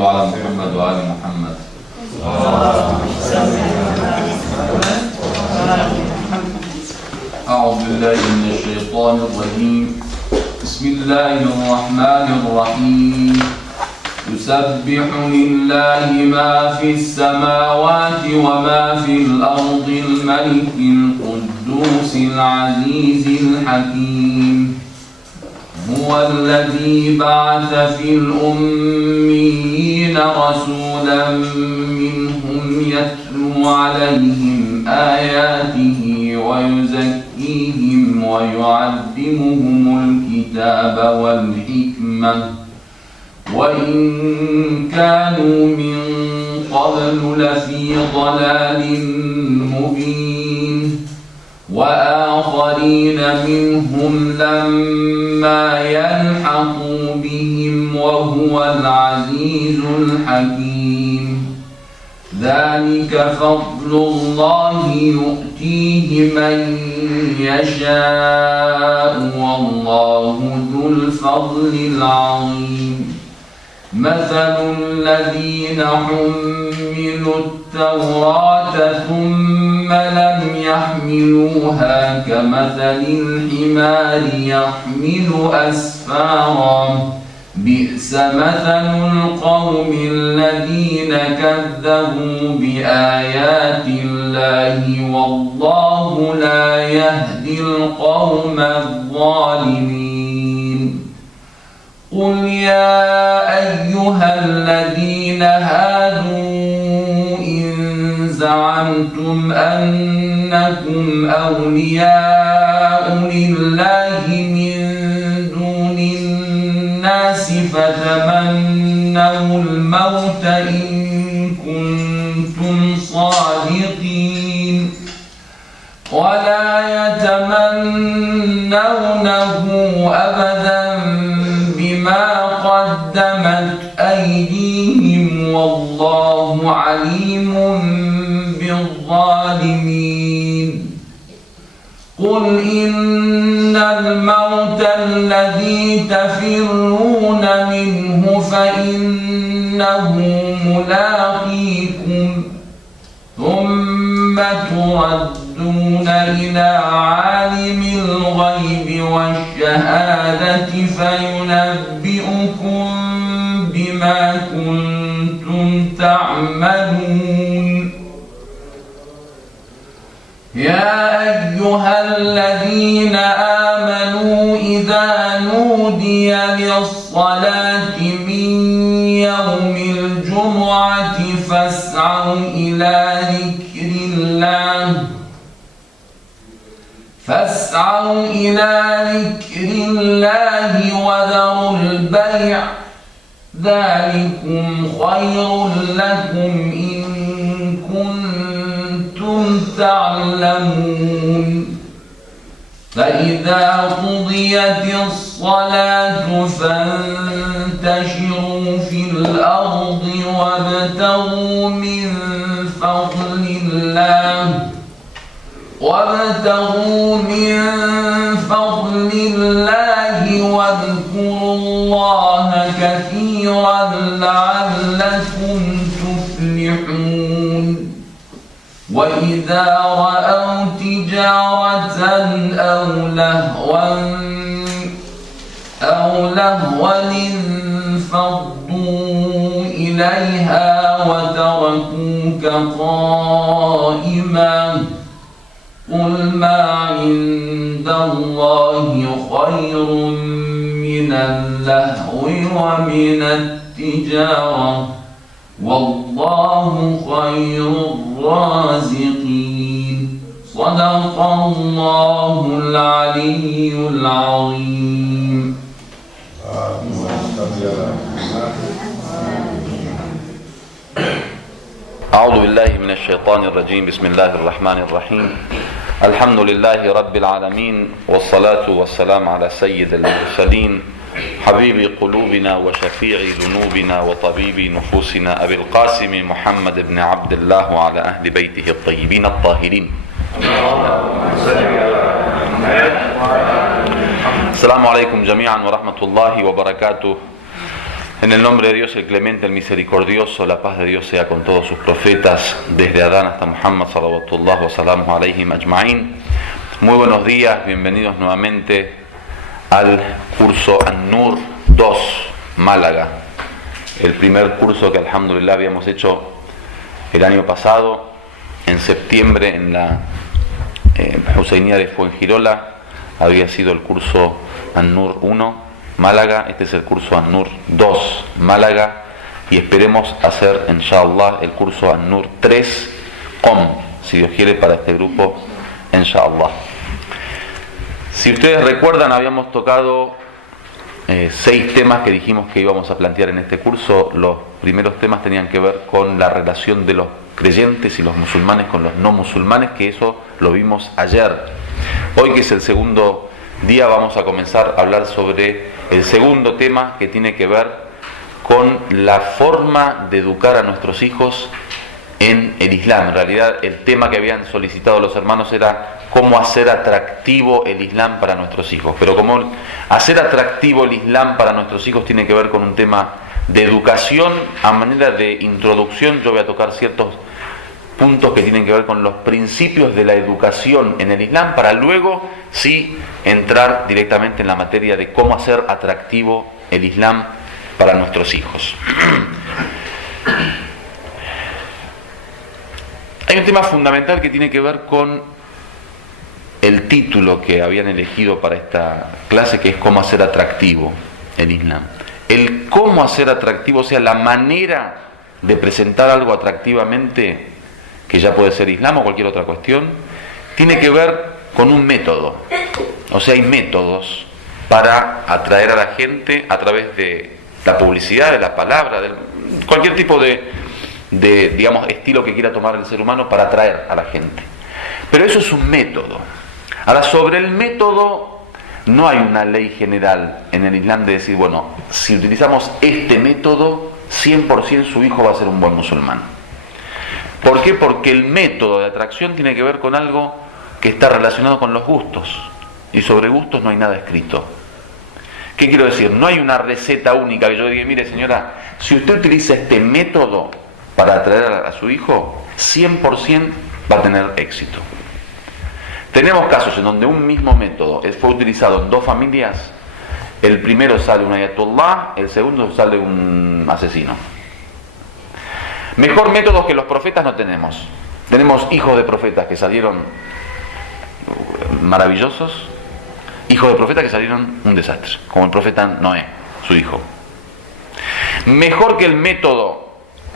صلوا على محمد وآل محمد. أعوذ بالله من الشيطان الرجيم. بسم الله الرحمن الرحيم. يسبح لله ما في السماوات وما في الأرض الملك القدوس العزيز الحكيم. هو الذي بعث في الأميين رسولا منهم يتلو عليهم آياته ويزكيهم ويعلمهم الكتاب والحكمة وإن كانوا من قبل لفي ضلال مبين. وآخرين منهم لما يلحقوا بهم وهو العزيز الحكيم. ذلك فضل الله يؤتيه من يشاء والله ذو الفضل العظيم. مثل الذين حملوا التوراة ثم لم يحملوها كمثل الحمار يحمل أسفارا بئس مثل القوم الذين كذبوا بآيات الله والله لا يهدي القوم الظالمين. قل يا أيها الذين هادوا إن زعمتم أنكم أولياء لله من دون الناس فتمنوا الموت إن كنتم صادقين ولا يتمنونه أبدا بما قدمت أيديهم والله عليم بالظالمين. قل إن الموت الذي تفرون منه فإنه ملاقيكم ثم تردون إلى عالم الغيب والشهادة فينبئكم بما كنتم تعملون. يا أيها الذين آمنوا إذا نودي للصلاة من يوم الجمعة فاسعوا إلى ذكر الله وذروا البيع ذلكم خير لكم إن كنتم تعلمون. فإذا قضيت الصلاة فانتشروا في الأرض وابتغوا من فضل الله واذكروا الله كثيرا لعلكم تفلحون. وإذا رأوا تجارة أو لهوا انفضوا إليها وتركوك قائما. قل ما عند الله خير من اللهو ومن التجارة والله خير الرازقين. صدق الله العلي العظيم. أعوذ بالله من الشيطان الرجيم. بسم الله الرحمن الرحيم. الحمد لله رب العالمين والصلاة والسلام على سيد المرسلين حبيب قلوبنا وشفيع ذنوبنا وطبيب نفوسنا أبي القاسم محمد بن عبد الله وعلى أهل بيته الطيبين الطاهرين. السلام عليكم جميعا ورحمة الله وبركاته. En el nombre de Dios, el clemente, el misericordioso, la paz de Dios sea con todos sus profetas, desde Adán hasta Muhammad, salawatullah wa salamu alayhim ajma'in. Muy buenos días, bienvenidos nuevamente al curso An-Nur 2, Málaga. El primer curso que alhamdulillah habíamos hecho el año pasado, en septiembre, en la Husainía de Fuengirola, había sido el curso An-Nur 1, Málaga. Este es el curso An-Nur 2, Málaga, y esperemos hacer, inshallah, el curso An-Nur 3, si Dios quiere, para este grupo, inshallah. Si ustedes recuerdan, habíamos tocado 6 temas que dijimos que íbamos a plantear en este curso. Los primeros temas tenían que ver con la relación de los creyentes y los musulmanes con los no musulmanes, que eso lo vimos ayer. Hoy, que es el segundo día, vamos a comenzar a hablar sobre el segundo tema, que tiene que ver con la forma de educar a nuestros hijos en el Islam. En realidad, el tema que habían solicitado los hermanos era cómo hacer atractivo el Islam para nuestros hijos. Pero como hacer atractivo el Islam para nuestros hijos tiene que ver con un tema de educación, a manera de introducción yo voy a tocar ciertos puntos que tienen que ver con los principios de la educación en el Islam, para luego sí entrar directamente en la materia de cómo hacer atractivo el Islam para nuestros hijos. Hay un tema fundamental que tiene que ver con el título que habían elegido para esta clase, que es cómo hacer atractivo el Islam. El cómo hacer atractivo, o sea, la manera de presentar algo atractivamente, que ya puede ser Islam o cualquier otra cuestión, tiene que ver con un método. O sea, hay métodos para atraer a la gente a través de la publicidad, de la palabra, de cualquier tipo de digamos, estilo que quiera tomar el ser humano para atraer a la gente. Pero eso es un método. Ahora, sobre el método no hay una ley general en el Islam de decir, bueno, si utilizamos este método, 100% su hijo va a ser un buen musulmán. ¿Por qué? Porque el método de atracción tiene que ver con algo que está relacionado con los gustos. Y sobre gustos no hay nada escrito. ¿Qué quiero decir? No hay una receta única que yo diga, mire señora, si usted utiliza este método para atraer a su hijo, 100% va a tener éxito. Tenemos casos en donde un mismo método fue utilizado en 2 familias. El primero sale un ayatollah, el segundo sale un asesino. Mejor método que los profetas no tenemos. Tenemos hijos de profetas que salieron maravillosos, hijos de profetas que salieron un desastre, como el profeta Noé, su hijo. Mejor que el método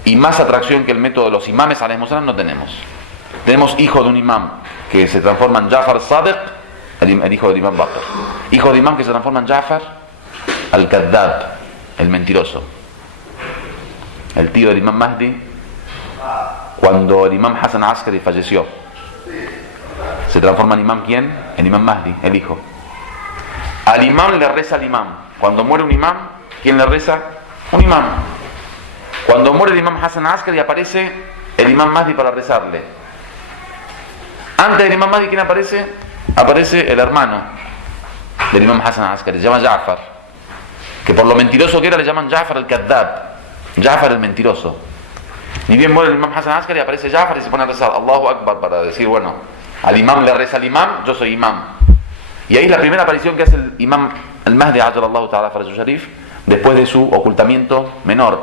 y más atracción que el método de los imames alayhimussalam no tenemos. Tenemos hijo de un imam que se transforma en Jafar Sadiq, el hijo del imam Bakr. Hijo de imam que se transforma en Jafar al-Kadhab, el mentiroso. El tío del imam Mahdi, cuando el imam Hassan Askari falleció, se transforma en imam ¿quién? El imam Mahdi, el hijo. Al imam le reza al imam. Cuando muere un imam, ¿quién le reza? Un imam. Cuando muere el imam Hassan Askari, aparece el imam Mahdi para rezarle. Antes del imam Mahdi, ¿quién aparece? Aparece el hermano del imam Hassan Askari, se llama Jafar, que por lo mentiroso que era le llaman Jafar al-Kadhab, Jafar el mentiroso. Ni bien muere el imam Hassan Askari, aparece Jafar y se pone a rezar Allahu Akbar, para decir, bueno, al imam le reza al imam, yo soy imam. Y ahí es la primera aparición que hace el imam al-Mahdi Allahu Ta'ala Faraju Sharif, después de su ocultamiento menor.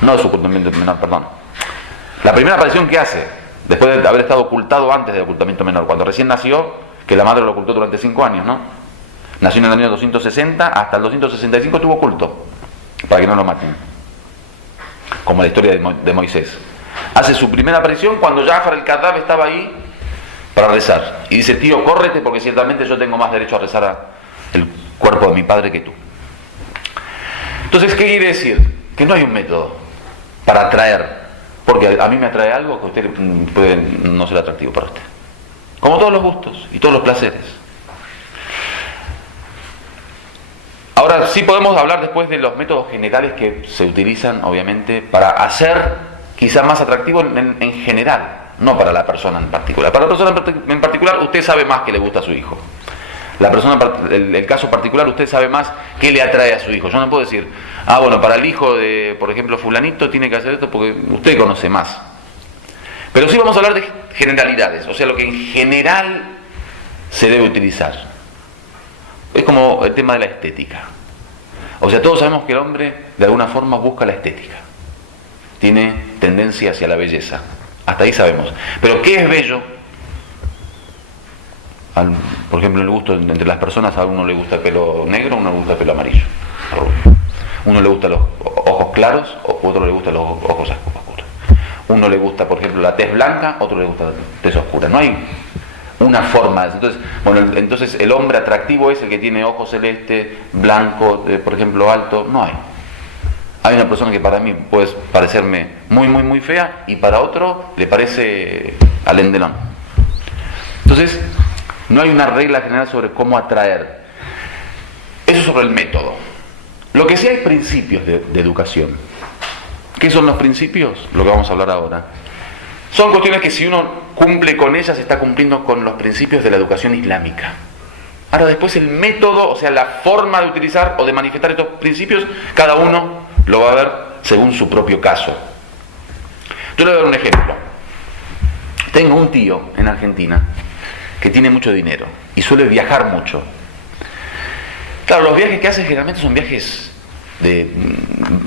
No de su ocultamiento menor, perdón. La primera aparición que hace, después de haber estado ocultado antes del ocultamiento menor, cuando recién nació, que la madre lo ocultó durante 5 años, ¿no? Nació en el año 260, hasta el 265 estuvo oculto, para que no lo maten, como la historia de Moisés. Hace su primera aparición cuando Jafar el Kadhab estaba ahí para rezar, y dice, tío, córrete porque ciertamente yo tengo más derecho a rezar el cuerpo de mi padre que tú. Entonces, ¿qué quiere decir? Que no hay un método para atraer, porque a mí me atrae algo que usted puede no ser atractivo para usted, como todos los gustos y todos los placeres. Ahora sí podemos hablar después de los métodos generales que se utilizan, obviamente, para hacer quizá más atractivo en general, no para la persona en particular. Para la persona en particular, usted sabe más que le gusta a su hijo. La persona, el caso particular, usted sabe más qué le atrae a su hijo. Yo no puedo decir, bueno, para el hijo de, por ejemplo, fulanito tiene que hacer esto porque usted conoce más. Pero sí vamos a hablar de generalidades, o sea, lo que en general se debe utilizar. Es como el tema de la estética. O sea, todos sabemos que el hombre de alguna forma busca la estética. Tiene tendencia hacia la belleza. Hasta ahí sabemos. Pero ¿qué es bello? Por ejemplo, en el gusto entre las personas, a uno le gusta el pelo negro, a uno le gusta el pelo amarillo. Uno le gusta los ojos claros, a otro le gustan los ojos oscuros. Uno le gusta, por ejemplo, la tez blanca, a otro le gusta la tez oscura. No hay una forma. Entonces el hombre atractivo es el que tiene ojos celestes, blanco, por ejemplo, alto. No hay. Hay una persona que para mí puede parecerme muy, muy, muy fea y para otro le parece alendelón. Entonces, no hay una regla general sobre cómo atraer. Eso sobre el método. Lo que sí hay principios de educación. ¿Qué son los principios? Lo que vamos a hablar ahora. Son cuestiones que si uno cumple con ellas, está cumpliendo con los principios de la educación islámica. Ahora después el método, o sea, la forma de utilizar o de manifestar estos principios, cada uno lo va a ver según su propio caso. Yo le voy a dar un ejemplo. Tengo un tío en Argentina que tiene mucho dinero y suele viajar mucho. Claro, los viajes que hace generalmente son viajes de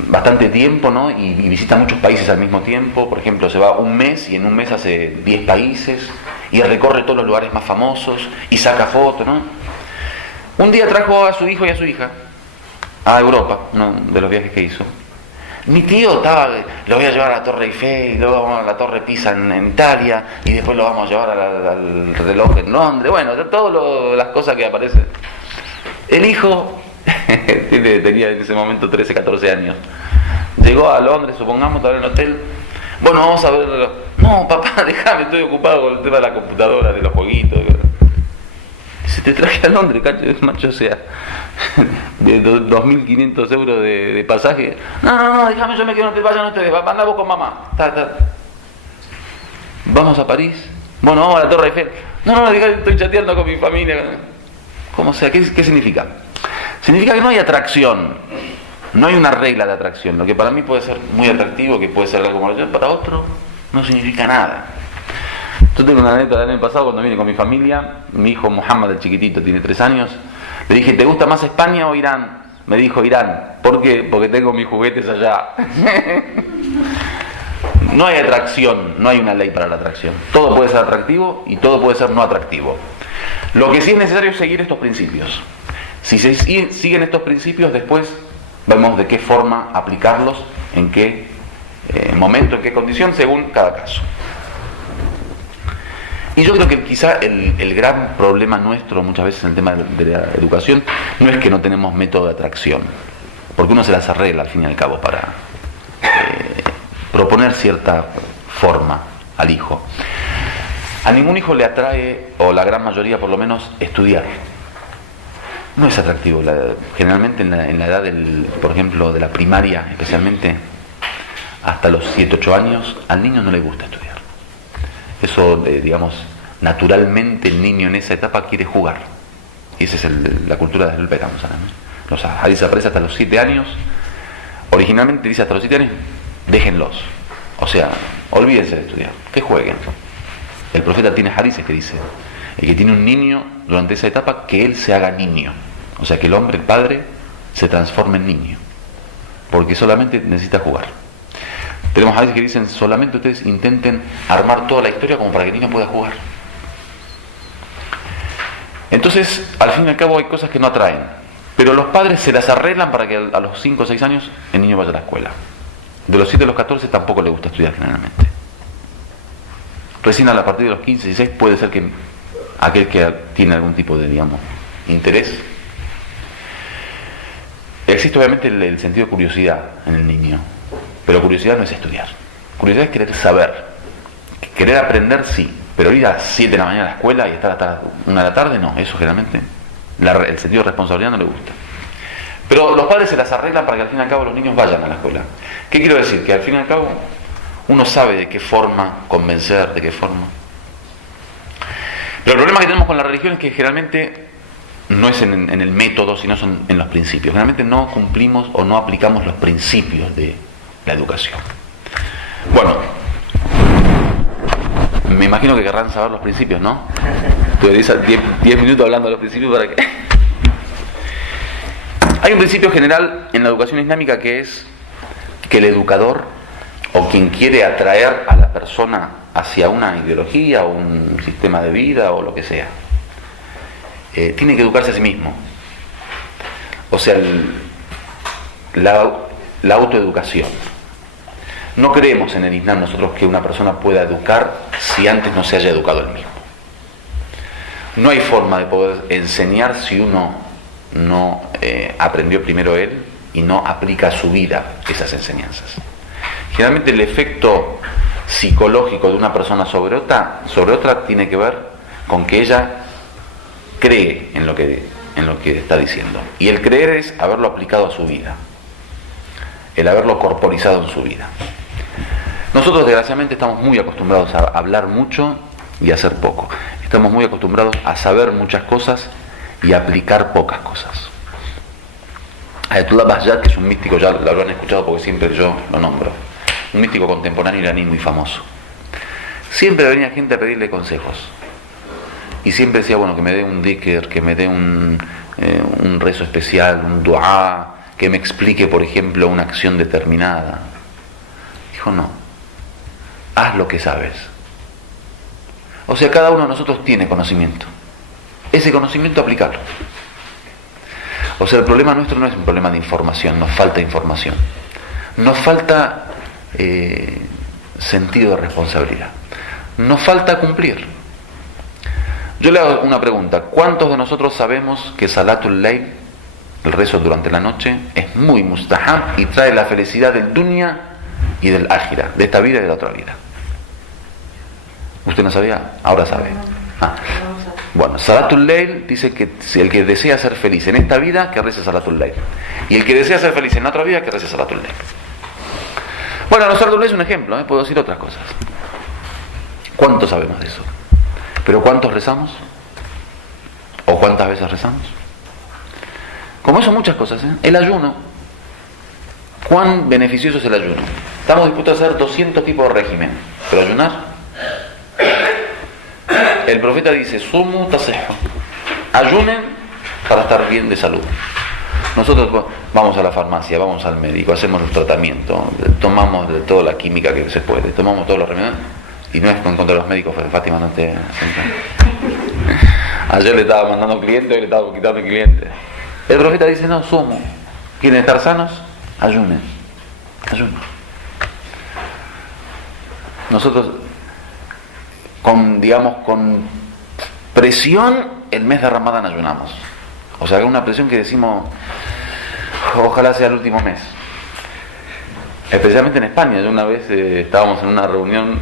bastante tiempo, ¿no? Y visita muchos países al mismo tiempo. Por ejemplo, se va un mes y en un mes hace 10 países y recorre todos los lugares más famosos y saca fotos, ¿no? Un día trajo a su hijo y a su hija a Europa, uno de los viajes que hizo. Mi tío lo voy a llevar a la Torre Eiffel, y luego vamos a la Torre Pisa en Italia, y después lo vamos a llevar al reloj en Londres. Bueno, todas las cosas que aparecen. El hijo tenía en ese momento 13, 14 años. Llegó a Londres, supongamos, estaba en el hotel. Bueno, vamos a ver. No, papá, déjame, estoy ocupado con el tema de la computadora, de los jueguitos. Si te traje a Londres, macho, o sea, de 2.500 euros de pasaje. No, déjame, yo me quedo, no te vayas, no te anda vos con mamá. Vamos a París. Bueno, vamos a la Torre Eiffel. No, déjame, estoy chateando con mi familia. ¿Cómo sea? ¿Qué significa? Significa que no hay atracción. No hay una regla de atracción. Lo que para mí puede ser muy atractivo, que puede ser algo maravilloso, para otro no significa nada. Yo tengo una anécdota del año pasado cuando vine con mi familia. Mi hijo Muhammad, el chiquitito, tiene 3 años. Le dije, ¿te gusta más España o Irán? Me dijo Irán. ¿Por qué? Porque tengo mis juguetes allá. No hay atracción, no hay una ley para la atracción. Todo puede ser atractivo y todo puede ser no atractivo. Lo que sí es necesario es seguir estos principios. Si se siguen estos principios, después vemos de qué forma aplicarlos, en qué momento, en qué condición, según cada caso. Y yo creo que quizá el gran problema nuestro muchas veces en el tema de la educación no es que no tenemos método de atracción, porque uno se las arregla al fin y al cabo para proponer cierta forma al hijo. A ningún hijo le atrae, o la gran mayoría por lo menos, estudiar. No es atractivo. Generalmente en la edad, por ejemplo, de la primaria, especialmente hasta los 7, 8 años, al niño no le gusta estudiar. Eso, digamos, naturalmente el niño en esa etapa quiere jugar. Y esa es la cultura de Ahlul Bayt, ¿no? Los hadís aparecen hasta los 7 años. Originalmente dice hasta los 7 años, déjenlos. O sea, olvídense de estudiar, que jueguen. El profeta tiene hadices que dice, el que tiene un niño durante esa etapa, que él se haga niño. O sea, que el hombre, el padre, se transforme en niño. Porque solamente necesita jugar. Tenemos hadices que dicen, solamente ustedes intenten armar toda la historia como para que el niño pueda jugar. Entonces, al fin y al cabo hay cosas que no atraen. Pero los padres se las arreglan para que a los 5 o 6 años el niño vaya a la escuela. De los 7 a los 14 tampoco le gusta estudiar generalmente. Recién a partir de los 15, 16 puede ser que aquel que tiene algún tipo de, digamos, interés. Existe obviamente el sentido de curiosidad en el niño, pero curiosidad no es estudiar. Curiosidad es querer saber, querer aprender, sí, pero ir a las 7 de la mañana a la escuela y estar hasta 1 de la tarde, no, eso generalmente, el sentido de responsabilidad no le gusta. Pero los padres se las arreglan para que al fin y al cabo los niños vayan a la escuela. ¿Qué quiero decir? Que al fin y al cabo uno sabe de qué forma convencer, de qué forma. Pero el problema que tenemos con la religión es que generalmente no es en el método, sino son en los principios. Generalmente no cumplimos o no aplicamos los principios de la educación. Bueno, me imagino que querrán saber los principios, ¿no? Tuve 10 minutos hablando de los principios para que... Hay un principio general en la educación islámica que es que el educador o quien quiere atraer a la persona hacia una ideología o un sistema de vida o lo que sea, tiene que educarse a sí mismo. O sea, la autoeducación. No creemos en el Islam nosotros que una persona pueda educar si antes no se haya educado él mismo. No hay forma de poder enseñar si uno no aprendió primero él y no aplica a su vida esas enseñanzas. Generalmente el efecto psicológico de una persona sobre otra tiene que ver con que ella cree en lo que está diciendo. Y el creer es haberlo aplicado a su vida, el haberlo corporizado en su vida. Nosotros desgraciadamente estamos muy acostumbrados a hablar mucho y a hacer poco. Estamos muy acostumbrados a saber muchas cosas y a aplicar pocas cosas. Ayatollah Bahjat, que es un místico, ya lo habrán escuchado porque siempre yo lo nombro, un místico contemporáneo iraní muy famoso. Siempre venía gente a pedirle consejos. Y siempre decía, bueno, que me dé un dhikr, que me dé un rezo especial, un dua, que me explique, por ejemplo, una acción determinada. Dijo, no, haz lo que sabes. O sea, cada uno de nosotros tiene conocimiento. Ese conocimiento aplicarlo. O sea, el problema nuestro no es un problema de información, nos falta información. Nos falta sentido de responsabilidad. Nos falta cumplir. Yo le hago una pregunta. ¿Cuántos de nosotros sabemos que Salatul Layl, el rezo durante la noche, es muy mustahab y trae la felicidad del dunya y del ákhira, de esta vida y de la otra vida? ¿Usted no sabía? Ahora sabe. Bueno, Salatul Layl dice que el que desea ser feliz en esta vida, que rece Salatul Layl. Y el que desea ser feliz en la otra vida, que rece Salatul Layl. Bueno, Salatul Layl es un ejemplo, puedo decir otras cosas. ¿Cuánto sabemos de eso? ¿Pero cuántos rezamos? ¿O cuántas veces rezamos? Como eso muchas cosas, El ayuno. ¿Cuán beneficioso es el ayuno? Estamos dispuestos a hacer 200 tipos de régimen, pero ayunar. El profeta dice, sumu tasihhu, ayunen para estar bien de salud. Nosotros vamos a la farmacia, vamos al médico, hacemos los tratamientos, tomamos de toda la química que se puede, tomamos todos los remedios, y no es en contra de los médicos, Fátima, no te... Ayer le estaba mandando cliente y le estaba quitando cliente. El profeta dice, no, sumu, ¿quieren estar sanos? Ayunen. Nosotros con presión el mes de Ramadán ayunamos. O sea, una presión que decimos, ojalá sea el último mes. Especialmente en España. Yo una vez estábamos en una reunión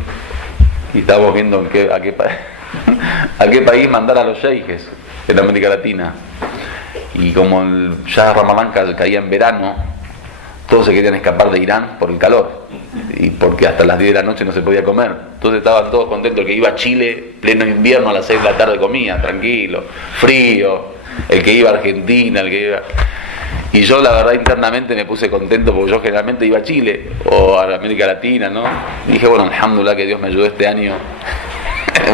y estábamos viendo a qué país mandar a los sheikhes en América Latina. Y como ya Ramadán caía en verano, todos se querían escapar de Irán por el calor y porque hasta las 10 de la noche no se podía comer. Entonces estaban todos contentos. El que iba a Chile, pleno invierno, a las 6 de la tarde comía, tranquilo, frío. El que iba a Argentina, el que iba... Y yo la verdad internamente me puse contento porque yo generalmente iba a Chile o a América Latina, ¿no? Y dije, bueno, alhamdulillah, que Dios me ayudó este año.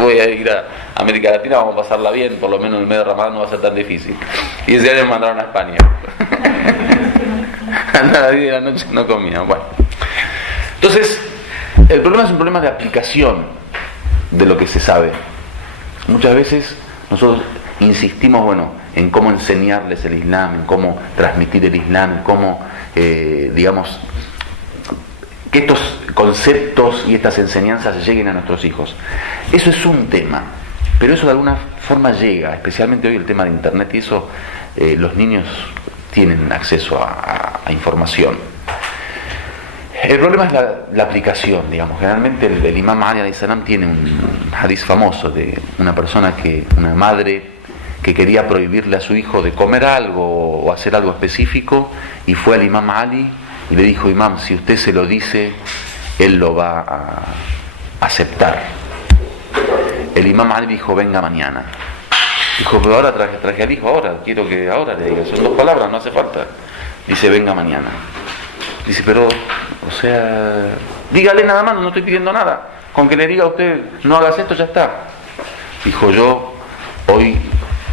Voy a ir a América Latina, vamos a pasarla bien, por lo menos el mes de Ramadán no va a ser tan difícil. Y ese año me mandaron a España. A las 10 de la noche no comía. Bueno. Entonces, el problema es un problema de aplicación de lo que se sabe. Muchas veces nosotros insistimos, en cómo enseñarles el Islam, en cómo transmitir el Islam, en cómo, que estos conceptos y estas enseñanzas lleguen a nuestros hijos. Eso es un tema, pero eso de alguna forma llega, especialmente hoy el tema de Internet, y eso los niños tienen acceso a información. El problema es la aplicación, Generalmente el Imam Ali alayhi salam tiene un hadith famoso de una madre que quería prohibirle a su hijo de comer algo o hacer algo específico, y fue al Imam Ali y le dijo, Imam, si usted se lo dice, él lo va a aceptar. El Imam Ali dijo, venga mañana. Dijo, pero ahora traje al hijo, ahora, quiero que ahora le diga, son 2 palabras, no hace falta. Dice, venga mañana. Dice, pero, o sea, dígale nada más, no estoy pidiendo nada. Con que le diga a usted, no hagas esto, ya está. Dijo, yo hoy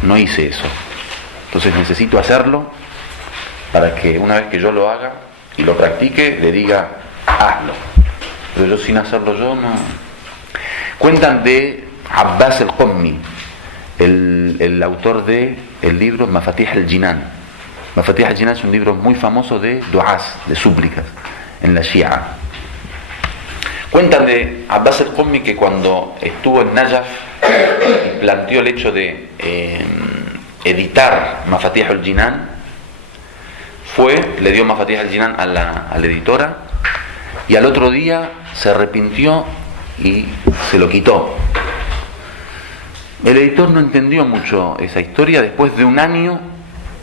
no hice eso. Entonces necesito hacerlo para que una vez que yo lo haga y lo practique, le diga, hazlo. Pero yo sin hacerlo yo no. Cuentan de Abbas al-Qummi, el autor del libro Mafatih al-Jinan. Mafatih al-Jinan es un libro muy famoso de du'as, de súplicas, en la Shia. Cuentan de Abbas al-Qummi que cuando estuvo en Najaf y planteó el hecho de editar Mafatih al-Jinan, le dio Mafatih al-Jinan a la editora, y al otro día se arrepintió y se lo quitó. El editor no entendió mucho esa historia. Después de un año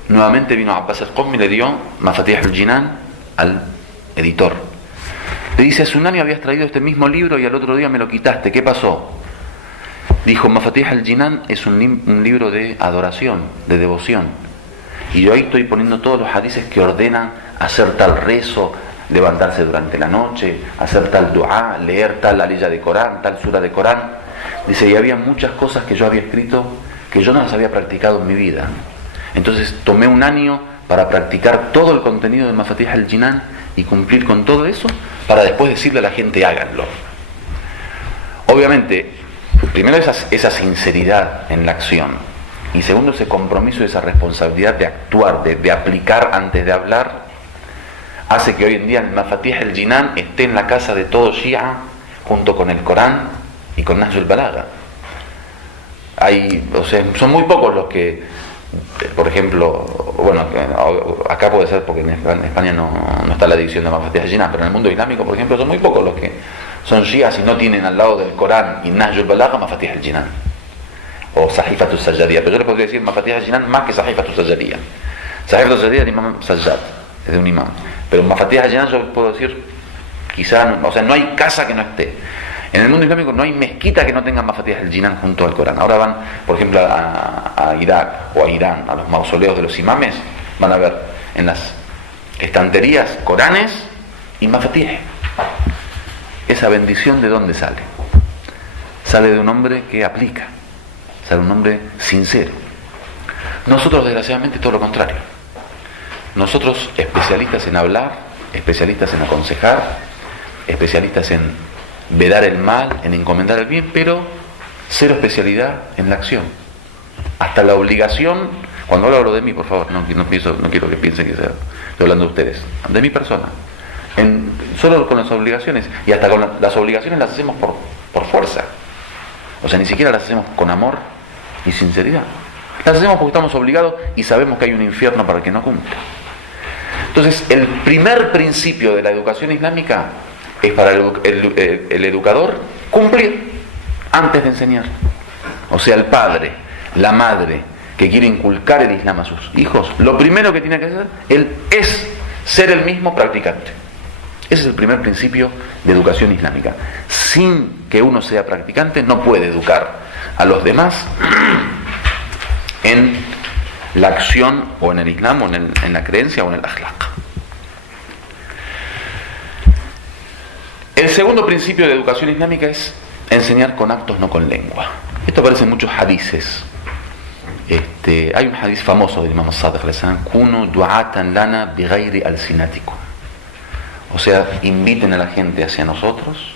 nuevamente vino Abbas al-Qummi y le dio Mafatih al-Jinan al editor. Le dice, hace un año habías traído este mismo libro y al otro día me lo quitaste, ¿qué pasó? Dijo, Mafatih al-Jinan es un libro de adoración, de devoción, y yo ahí estoy poniendo todos los hadices que ordenan hacer tal rezo, levantarse durante la noche, hacer tal dua, leer tal aliyah de Corán, tal sura de Corán. Dice, y había muchas cosas que yo había escrito que yo no las había practicado en mi vida. Entonces tomé un año para practicar todo el contenido de Mafatih al-Jinan y cumplir con todo eso, para después decirle a la gente, háganlo. Obviamente, primero esa sinceridad en la acción, y segundo ese compromiso y esa responsabilidad de actuar, de aplicar antes de hablar, hace que hoy en día el Mafatih al-Jinan esté en la casa de todo Shia, junto con el Corán y con Nahj al-Balagha. Son muy pocos los que, por ejemplo, bueno, acá puede ser porque en España no está la división de Mafatih al-Jinan, pero en el mundo islámico, por ejemplo, son muy pocos los que son Shias y no tienen al lado del Corán y Nahj al-Balagha Mafatih al-Jinan o Sahifatu Sajjadiyya. Pero yo le podría decir Mafatih al-Jinan más que Sahifatu Sajjadiyya. Sahifatu Sajjadiyya del Imam Sajjad, es de un imán. Pero Mafatih al-Jinan yo puedo decir, quizá, o sea, no hay casa que no esté. En el mundo islámico no hay mezquita que no tenga Mafatih al-Jinan junto al Corán. Ahora van, por ejemplo, a Irak o a Irán, a los mausoleos de los imames, van a ver en las estanterías Coranes y Mafatih. Esa bendición, ¿de dónde sale? Sale de un hombre que aplica, sale de un hombre sincero. Nosotros, desgraciadamente, todo lo contrario. Nosotros, especialistas en hablar, especialistas en aconsejar, especialistas en vedar el mal, en encomendar el bien, pero cero especialidad en la acción. Hasta la obligación, cuando hablo de mí, por favor, no quiero que piensen que estoy hablando de ustedes, de mi persona. Solo con las obligaciones, y hasta con las obligaciones las hacemos por fuerza. O sea, ni siquiera las hacemos con amor y sinceridad. Las hacemos porque estamos obligados y sabemos que hay un infierno para el que no cumple. Entonces, el primer principio de la educación islámica es para el educador cumplir antes de enseñar. O sea, el padre, la madre que quiere inculcar el Islam a sus hijos, lo primero que tiene que hacer es ser el mismo practicante. Ese es el primer principio de educación islámica. Sin que uno sea practicante no puede educar a los demás en la acción o en el Islam o en la creencia o en el akhlaq. El segundo principio de educación islámica es enseñar con actos, no con lengua. Esto aparece en muchos hadices. Hay un hadiz famoso del Imam Sadiq, Kunu du'atan lana bighayri alsinatikum. O sea, inviten a la gente hacia nosotros,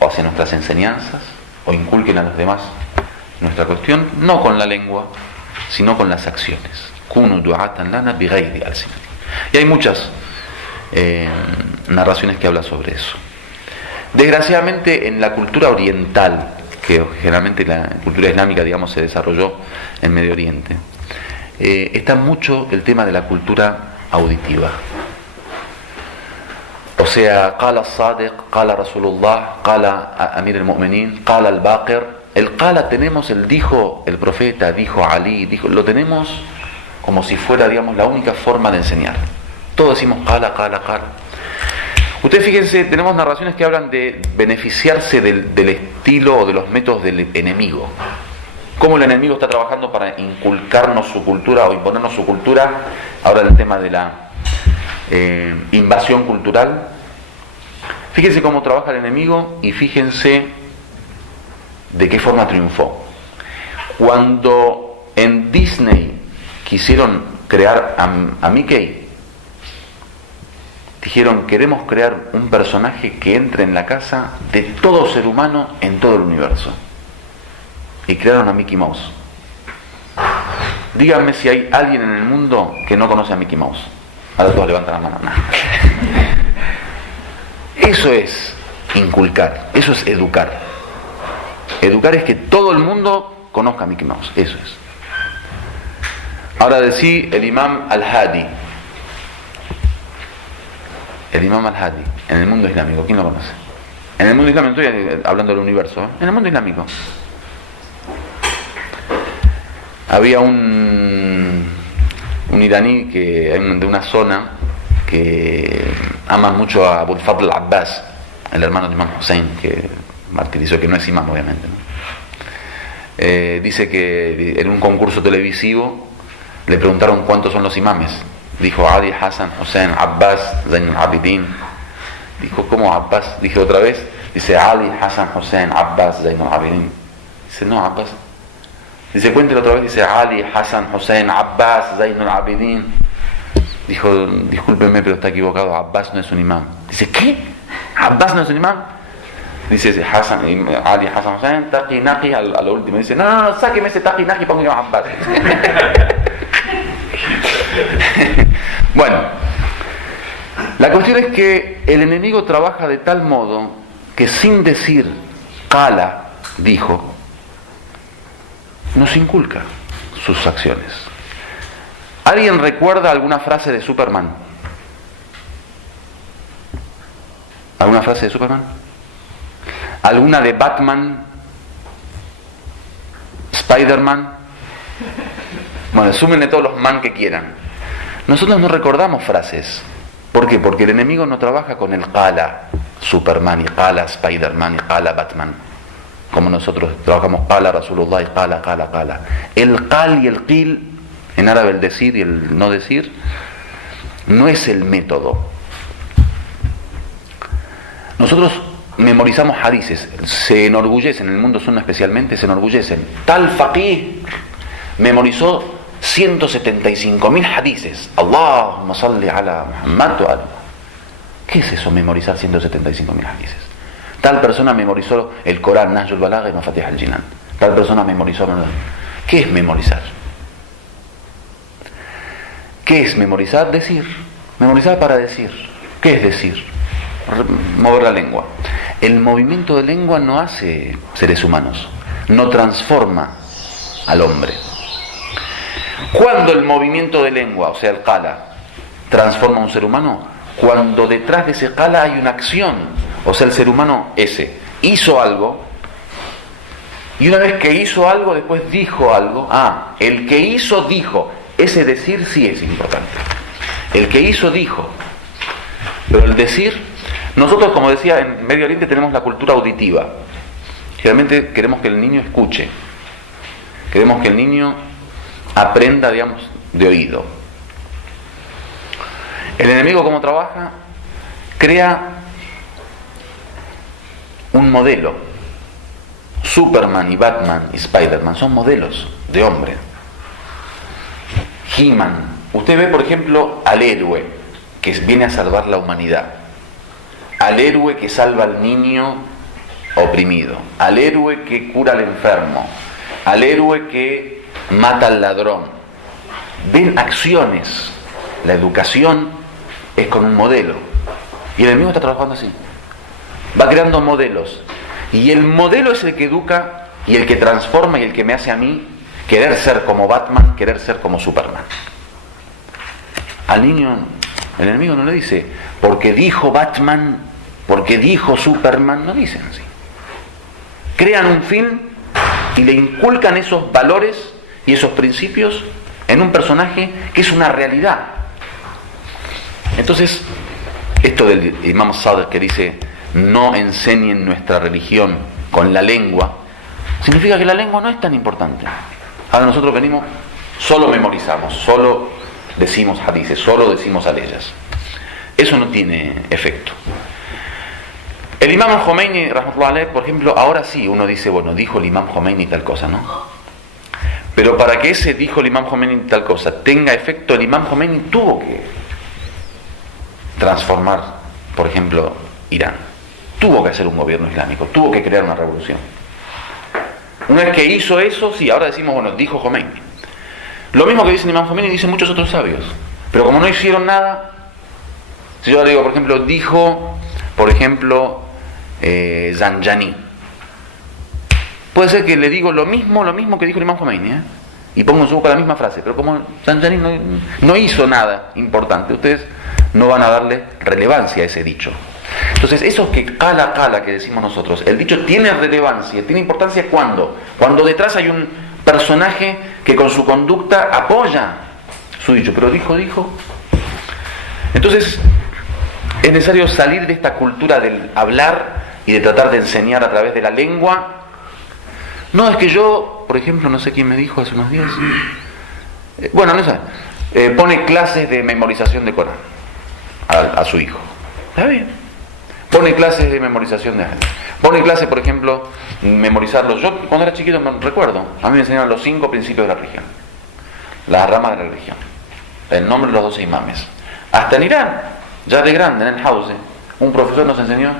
o hacia nuestras enseñanzas, o inculquen a los demás nuestra cuestión, no con la lengua, sino con las acciones. Kunu du'atan lana bighayri alsinatikum. Y hay muchas narraciones que hablan sobre eso. Desgraciadamente, en la cultura oriental, que generalmente la cultura islámica, digamos, se desarrolló en Medio Oriente, está mucho el tema de la cultura auditiva. O sea, qala al-Sadiq, qala Rasulullah, qala Amir al-Mu'minin, qala al-Baqir. El qala tenemos, el dijo el profeta, dijo Ali, lo tenemos como si fuera, digamos, la única forma de enseñar. Todos decimos qala, qala, qala. Ustedes fíjense, tenemos narraciones que hablan de beneficiarse del estilo o de los métodos del enemigo. cómo el enemigo está trabajando para inculcarnos su cultura o imponernos su cultura. Ahora el tema de la invasión cultural. Fíjense cómo trabaja el enemigo y fíjense de qué forma triunfó. Cuando en Disney quisieron crear a Mickey, dijeron: queremos crear un personaje que entre en la casa de todo ser humano en todo el universo. Y crearon a Mickey Mouse. Díganme si hay alguien en el mundo que no conoce a Mickey Mouse. Ahora todos levantan la mano. No. Eso es inculcar, eso es educar. Educar es que todo el mundo conozca a Mickey Mouse, eso es. Ahora decí el Imam Al-Hadi. El Imam Al-Hadi, en el mundo islámico, ¿quién lo conoce? En el mundo islámico, estoy hablando del universo, ¿eh? En el mundo islámico. Había un iraní de una zona que ama mucho a Abul Fadl al-Abbas, el hermano de Imam Hussein, que martirizó, que no es imam obviamente, ¿no? Dice que en un concurso televisivo le preguntaron cuántos son los imames. Dijo: Ali, Hassan, Hussein, Abbas, Zain al-Abidin. Dijo: ¿cómo Abbas? Dije otra vez. Dice: Ali, Hassan, Hussein, Abbas, Zain al-Abidin. Dice: no, Abbas. Dice: cuéntelo otra vez. Dice: Ali, Hassan, Hussein, Abbas, Zain al-Abidin. Dijo: discúlpeme, pero está equivocado, Abbas no es un imán. Dice: ¿qué? ¿Abbas no es un imán? Dice: Hassan, Ali, Hassan, Hussein, Taqi, Naqi, a lo último. Dice: no, sáqueme ese Taqi, Naqi, póngame a Abbas. Bueno, la cuestión es que el enemigo trabaja de tal modo que sin decir qala, dijo, nos inculca sus acciones. ¿Alguien recuerda alguna frase de Superman? ¿Alguna frase de Superman? ¿Alguna de Batman? ¿Spider-Man? Bueno, súmenle todos los man que quieran. Nosotros no recordamos frases. ¿Por qué? Porque el enemigo no trabaja con el qala Superman y qala Spider-Man y qala Batman, como nosotros trabajamos qala Rasulullah y qala. El qal y el qil, en árabe el decir y el no decir, no es el método. Nosotros memorizamos hadices, se enorgullecen, en el mundo sunna especialmente, se enorgullecen. Tal faqih memorizó 175.000 hadices. Allahumma salli ala Muhammad. ¿Qué es eso, memorizar 175.000 hadices? Tal persona memorizó el Corán, Nahjul Balagha y Mafatih al-Jinan. Tal persona memorizó... ¿Qué es memorizar? ¿Qué es memorizar? Decir. Memorizar para decir. ¿Qué es decir? Mover la lengua. El movimiento de lengua no hace seres humanos, no transforma al hombre. ¿Cuándo el movimiento de lengua, o sea el qala, transforma a un ser humano? Cuando detrás de ese qala hay una acción, o sea el ser humano ese hizo algo, y una vez que hizo algo después dijo algo. El que hizo dijo. Ese decir sí es importante. El que hizo dijo, pero el decir, nosotros, como decía, en Medio Oriente tenemos la cultura auditiva. Generalmente queremos que el niño escuche, queremos que el niño aprenda, digamos, de oído. El enemigo, ¿cómo trabaja? Crea un modelo. Superman y Batman y Spider-Man son modelos de hombre. He-Man. Usted ve, por ejemplo, al héroe que viene a salvar la humanidad, al héroe que salva al niño oprimido, al héroe que cura al enfermo, al héroe que mata al ladrón. Ven acciones. La educación es con un modelo, y el enemigo está trabajando así, va creando modelos, y el modelo es el que educa y el que transforma y el que me hace a mí querer ser como Batman, querer ser como Superman. Al niño el enemigo no le dice porque dijo Batman, porque dijo Superman, no dicen así. Crean un film y le inculcan esos valores y esos principios en un personaje que es una realidad. Entonces, esto del Imam Sadiq que dice no enseñen nuestra religión con la lengua, significa que la lengua no es tan importante. Ahora nosotros venimos, solo memorizamos, solo decimos hadices, solo decimos aleyas. Eso no tiene efecto. El imam Khomeini, rahmatullah alayh, por ejemplo, ahora sí uno dice, bueno, dijo el imam Khomeini tal cosa, ¿no? Pero para que ese dijo el imam Khomeini tal cosa tenga efecto, el imam Khomeini tuvo que transformar, por ejemplo, Irán. Tuvo que hacer un gobierno islámico, tuvo que crear una revolución. Una vez que hizo eso, sí, ahora decimos, bueno, dijo Khomeini. Lo mismo que dice el imam Khomeini dicen muchos otros sabios. Pero como no hicieron nada, si yo le digo, por ejemplo, dijo, por ejemplo, Zanjani. Puede ser que le digo lo mismo que dijo el imam Khomeini, y pongo en su boca la misma frase, pero como Zanjani no hizo nada importante, ustedes no van a darle relevancia a ese dicho. Entonces, eso que cala que decimos nosotros, el dicho tiene relevancia, tiene importancia cuando detrás hay un personaje que con su conducta apoya su dicho, pero dijo. Entonces, es necesario salir de esta cultura del hablar y de tratar de enseñar a través de la lengua. No, es que yo, por ejemplo, no sé quién me dijo hace unos días, bueno, no sé, pone clases de memorización de Corán a su hijo. Está bien. Pone clases de memorización de hadith. Pone clases, por ejemplo, memorizarlos. Yo, cuando era chiquito, me recuerdo, a mí me enseñaron los 5 principios de la religión, las ramas de la religión, el nombre de los 12 imames. Hasta en Irán, ya de grande, en el house, un profesor nos enseñó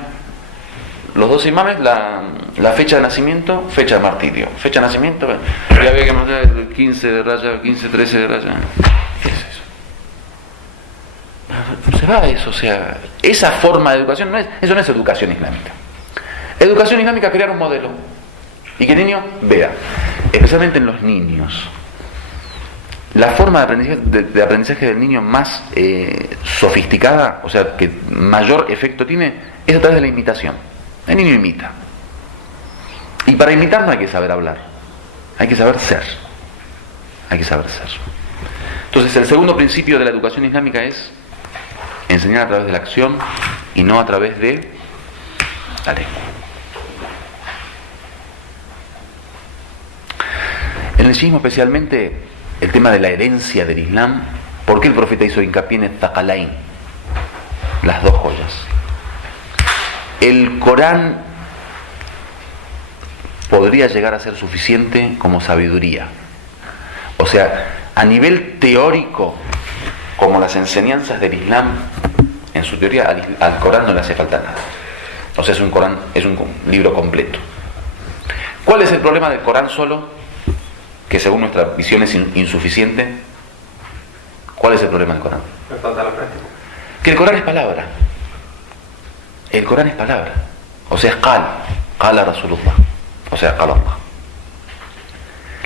los 12 imames, la fecha de nacimiento, fecha de martirio. Fecha de nacimiento, y había que marcar el 15 de raya, 15, 13 de raya. ¿Qué es eso? Se va eso, o sea, esa forma de educación eso no es educación islámica. Educación islámica es crear un modelo y que el niño vea, especialmente en los niños. La forma de aprendizaje del niño más sofisticada, o sea, que mayor efecto tiene, es a través de la imitación. El niño imita. Y para imitar no hay que saber hablar, hay que saber ser. Entonces, el segundo principio de la educación islámica es enseñar a través de la acción y no a través de la lengua. En el shiismo, especialmente, el tema de la herencia del Islam, ¿por qué el profeta hizo hincapié en el Thaqalain? Las 2 joyas. El Corán podría llegar a ser suficiente como sabiduría. O sea, a nivel teórico, como las enseñanzas del Islam, en su teoría al Corán no le hace falta nada. O sea, es un libro completo. ¿Cuál es el problema del Corán solo? Que según nuestra visión es insuficiente. ¿Cuál es el problema del Corán? Me falta la práctica. Que el Corán es palabra. El Corán es palabra. O sea, es qala Rasulullah. O sea, qala Allah.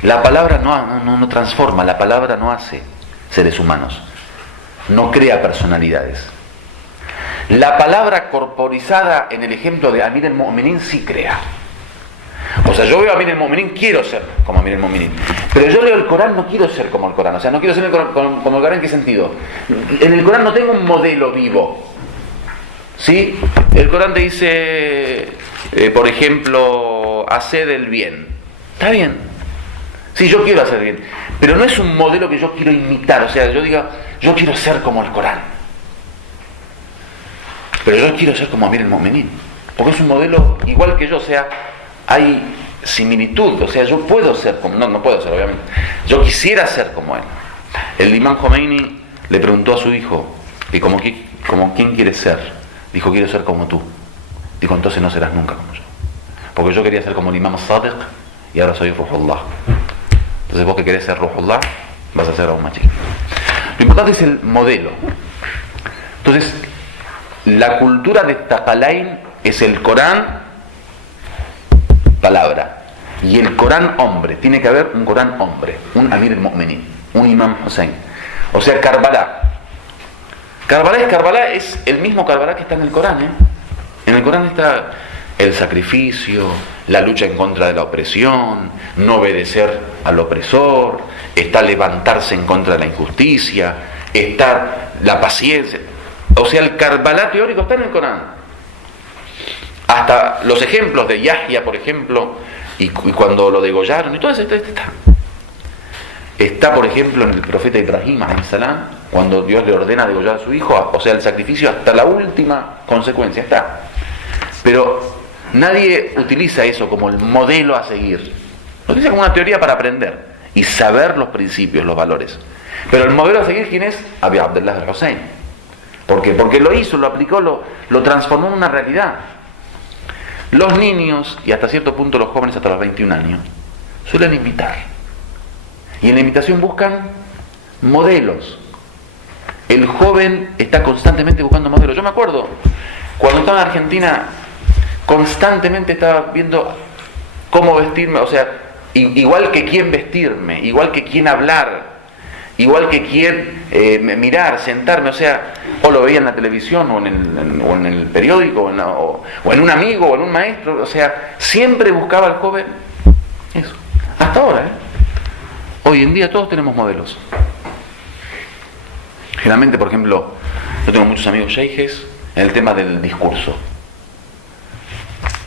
La palabra no transforma, la palabra no hace seres humanos. No crea personalidades. La palabra corporizada en el ejemplo de Amir el-Mu'minin sí crea. O sea, yo veo a Amir el-Mu'minin, quiero ser como Amir el-Mu'minin. Pero yo leo el Corán, no quiero ser como el Corán. O sea, no quiero ser como el Corán, ¿en qué sentido? En el Corán no tengo un modelo vivo. ¿Sí? El Corán te dice, por ejemplo, haced el bien. Está bien. Sí, yo quiero hacer bien. Pero no es un modelo que yo quiero imitar. O sea, yo diga, yo quiero ser como el Corán. Pero yo quiero ser como Amir el-Mu'minin. Porque es un modelo igual que yo. O sea, hay similitud. O sea, yo puedo ser como... No puedo ser, obviamente. Yo quisiera ser como él. El imam Khomeini le preguntó a su hijo, y como quién quiere ser. Dijo, quiero ser como tú. Dijo, entonces no serás nunca como yo. Porque yo quería ser como el imam Sadiq y ahora soy Ruhullah. Entonces vos que querés ser Ruhullah, vas a ser aún más chico. Lo importante es el modelo. Entonces, la cultura de Thaqalain es el Corán, palabra, y el Corán hombre. Tiene que haber un Corán hombre, un Amir el-Mu'minin, un Imam Hussein. O sea, Karbala. Karbala es el mismo Karbala que está en el Corán. En el Corán está el sacrificio, la lucha en contra de la opresión, no obedecer al opresor, está levantarse en contra de la injusticia, está la paciencia. O sea, el Karbala teórico está en el Corán. Hasta los ejemplos de Yahya, por ejemplo, y cuando lo degollaron, y todo eso está, por ejemplo, en el profeta Ibrahim, alayhi salam, cuando Dios le ordena degollar a su hijo, o sea, el sacrificio hasta la última consecuencia, está. Pero nadie utiliza eso como el modelo a seguir. Lo utiliza como una teoría para aprender y saber los principios, los valores. Pero el modelo a seguir, ¿quién es? Abi Abdullah al-Hussein. ¿Por qué? Porque lo hizo, lo aplicó, lo transformó en una realidad. Los niños, y hasta cierto punto los jóvenes hasta los 21 años, suelen imitar. Y en la imitación buscan modelos. El joven está constantemente buscando modelos. Yo me acuerdo, cuando estaba en Argentina, constantemente estaba viendo cómo vestirme, o sea, igual que quién vestirme, igual que quién hablar, igual que quién mirar, sentarme, o sea, o lo veía en la televisión, o en el periódico, o en un amigo, o en un maestro, o sea, siempre buscaba al joven eso. Hasta ahora, hoy en día todos tenemos modelos. Generalmente, por ejemplo, yo tengo muchos amigos sheikhes en el tema del discurso.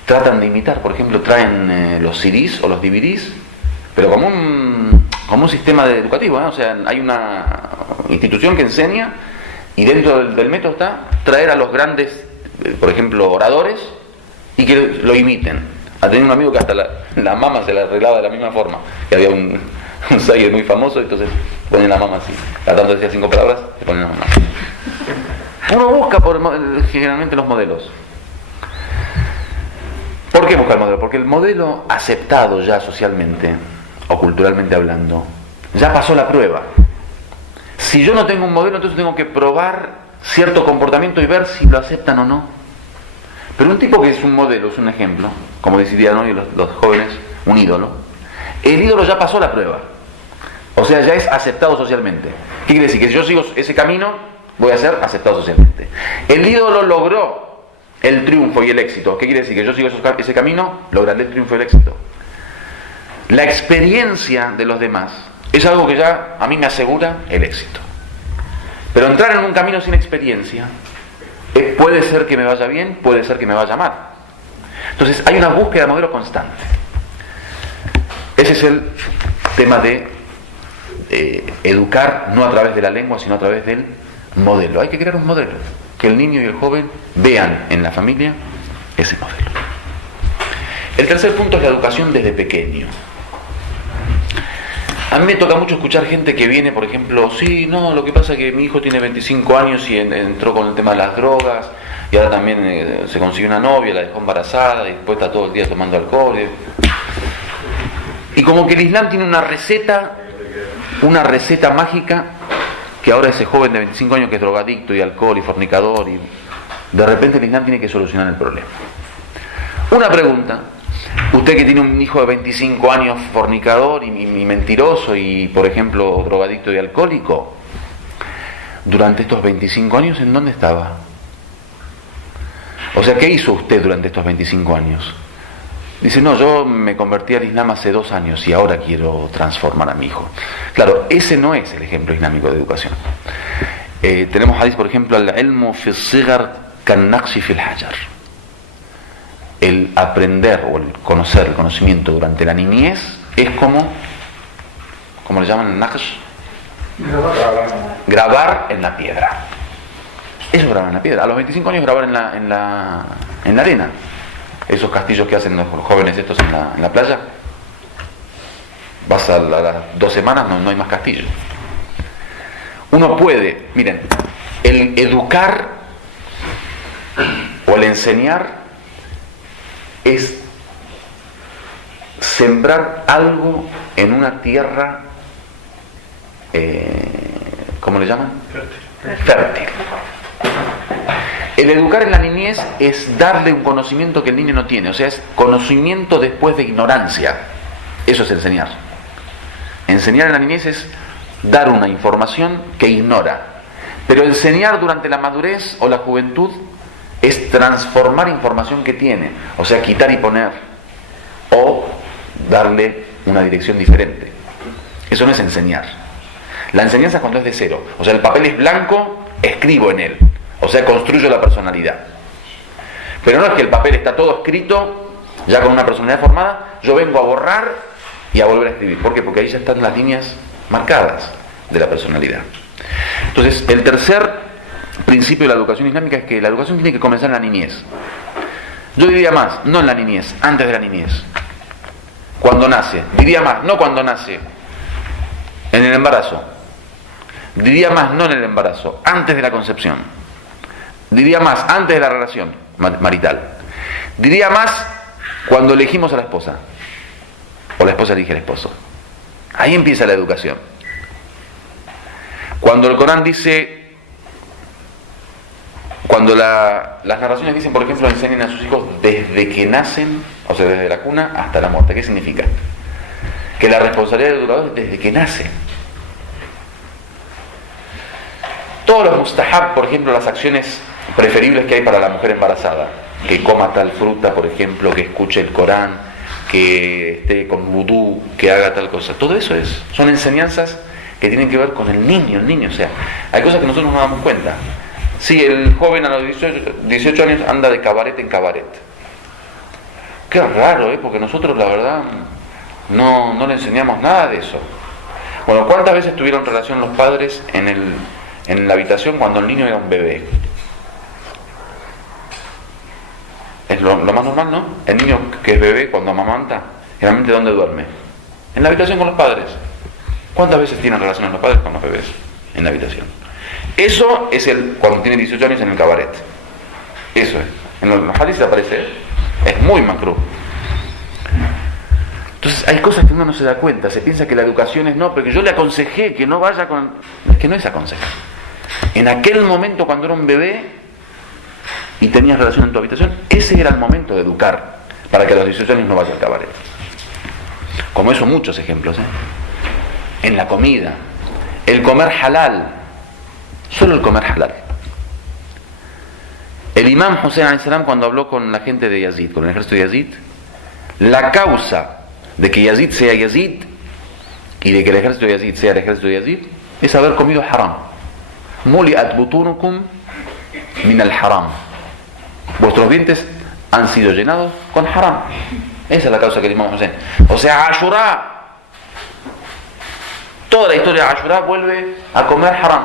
Tratan de imitar, por ejemplo, traen los CDs o los DVDs, pero como un sistema educativo, o sea, hay una institución que enseña, y dentro del método está traer a los grandes, por ejemplo, oradores, y que lo imiten. Ha tenido un amigo que hasta la mama se la arreglaba de la misma forma, que había un sayer muy famoso, entonces ponen la mama así, cada tanto decía 5 palabras, se ponen la mama así. Uno busca generalmente los modelos. ¿Por qué busca el modelo? Porque el modelo aceptado ya socialmente o culturalmente hablando ya pasó la prueba. Si yo no tengo un modelo, entonces tengo que probar cierto comportamiento y ver si lo aceptan o no. Pero un tipo que es un modelo, es un ejemplo, como decidirían hoy los jóvenes, un ídolo, el ídolo ya pasó la prueba. O sea, ya es aceptado socialmente. ¿Qué quiere decir? Que si yo sigo ese camino, voy a ser aceptado socialmente. El ídolo logró el triunfo y el éxito. ¿Qué quiere decir? Que yo sigo ese camino, lograré el triunfo y el éxito. La experiencia de los demás es algo que ya a mí me asegura el éxito. Pero entrar en un camino sin experiencia puede ser que me vaya bien, puede ser que me vaya mal. Entonces hay una búsqueda de modelo constante. Ese es el tema de educar no a través de la lengua, sino a través del modelo. Hay que crear un modelo, que el niño y el joven vean en la familia ese modelo. El tercer punto es la educación desde pequeño. A mí me toca mucho escuchar gente que viene, por ejemplo, sí, no, lo que pasa es que mi hijo tiene 25 años y entró con el tema de las drogas, y ahora también se consiguió una novia, la dejó embarazada, y después está todo el día tomando alcohol. Y como que el Islam tiene una receta mágica, que ahora ese joven de 25 años que es drogadicto y alcohol y fornicador, y de repente el Islam tiene que solucionar el problema. Una pregunta: usted que tiene un hijo de 25 años fornicador y mentiroso y, por ejemplo, drogadicto y alcohólico, durante estos 25 años, ¿en dónde estaba? O sea, ¿qué hizo usted durante estos 25 años? Dice, no, yo me convertí al Islam hace 2 años y ahora quiero transformar a mi hijo. Claro, ese no es el ejemplo islámico de educación. Tenemos hadith, por ejemplo, al-ilmu fi as-sighar kan-naqshi fi al-hajar. El aprender o el conocer, el conocimiento durante la niñez es como, ¿cómo le llaman? Naqsh. Grabar en la piedra. Eso es grabar en la piedra. A los 25 años grabar en la arena. Esos castillos que hacen los jóvenes estos en la playa. Vas a las 2 semanas, no hay más castillos. Uno puede, miren, el educar o el enseñar es sembrar algo en una tierra, ¿cómo le llaman? Fértil. El educar en la niñez es darle un conocimiento que el niño no tiene, o sea, es conocimiento después de ignorancia. Eso es enseñar. Enseñar en la niñez es dar una información que ignora. Pero enseñar durante la madurez o la juventud es transformar información que tiene, o sea, quitar y poner, o darle una dirección diferente. Eso no es enseñar. La enseñanza es cuando es de cero, o sea, el papel es blanco, escribo en él, o sea, construyo la personalidad. Pero no es que el papel está todo escrito, ya con una personalidad formada, yo vengo a borrar y a volver a escribir. ¿Por qué? Porque ahí ya están las líneas marcadas de la personalidad. Entonces, el tercer principio de la educación islámica es que la educación tiene que comenzar en la niñez. Yo diría más, no en la niñez, antes de la niñez. Cuando nace. Diría más, no cuando nace, en el embarazo. Diría más, no en el embarazo, antes de la concepción. Diría más, antes de la relación marital. Diría más, cuando elegimos a la esposa. O la esposa elige al esposo. Ahí empieza la educación. Cuando el Corán dice, cuando las narraciones dicen, por ejemplo, enseñen a sus hijos desde que nacen, o sea, desde la cuna hasta la muerte. ¿Qué significa? Que la responsabilidad del educador es desde que nace. Todos los mustahab, por ejemplo, las acciones preferibles que hay para la mujer embarazada, que coma tal fruta, por ejemplo, que escuche el Corán, que esté con vudú, que haga tal cosa, todo eso son enseñanzas que tienen que ver con el niño, o sea, hay cosas que nosotros no nos damos cuenta. Sí, el joven a los 18 años anda de cabaret en cabaret. Qué raro, porque nosotros la verdad no le enseñamos nada de eso. Bueno, ¿cuántas veces tuvieron relación los padres en la habitación cuando el niño era un bebé? Es lo más normal, ¿no? El niño que es bebé, cuando amamanta, generalmente ¿dónde duerme? En la habitación con los padres. ¿Cuántas veces tienen relaciones los padres con los bebés? En la habitación. Eso es cuando tiene 18 años en el cabaret. Eso es. En los hadices aparece, es muy macro. Entonces hay cosas que uno no se da cuenta. Se piensa que la educación es no, porque yo le aconsejé que no vaya con... Es que no es aconsejar. En aquel momento, cuando era un bebé y tenías relación en tu habitación, ese era el momento de educar para que a los 18 años no vaya al cabaret. Como eso, muchos ejemplos, En la comida, el comer halal, solo el comer halal. El imam Hussein a.s. cuando habló con la gente de Yazid, con el ejército de Yazid, la causa de que Yazid sea Yazid y de que el ejército de Yazid sea el ejército de Yazid es haber comido haram. Muli'at butunukum min al haram. Vuestros dientes han sido llenados con haram. Esa es la causa que el imam Hussein. O sea, Ashura, toda la historia de Ashura vuelve a comer haram.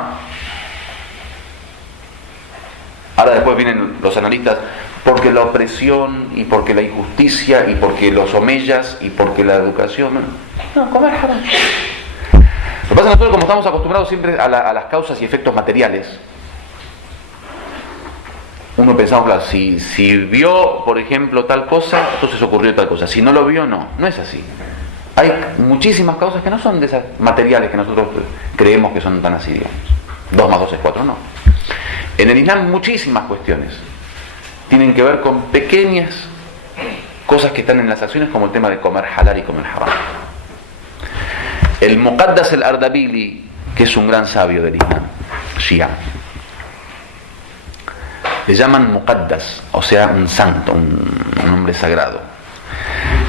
Ahora después vienen los analistas, porque la opresión, y porque la injusticia, y porque los omeyas, y porque la educación. No, comer haram. Lo que pasa es que nosotros, como estamos acostumbrados siempre a las causas y efectos materiales, uno pensamos, claro, si vio, por ejemplo, tal cosa, entonces ocurrió tal cosa. Si no lo vio, no es así. Hay muchísimas causas que no son de esas materiales que nosotros creemos que son tan así, digamos. 2 más 2 es 4, no. En el Islam muchísimas cuestiones tienen que ver con pequeñas cosas que están en las acciones, como el tema de comer halal y comer haram. El Muqaddas al-Ardabili, que es un gran sabio del Islam, Shia, le llaman Muqaddas, o sea, un santo, un hombre sagrado.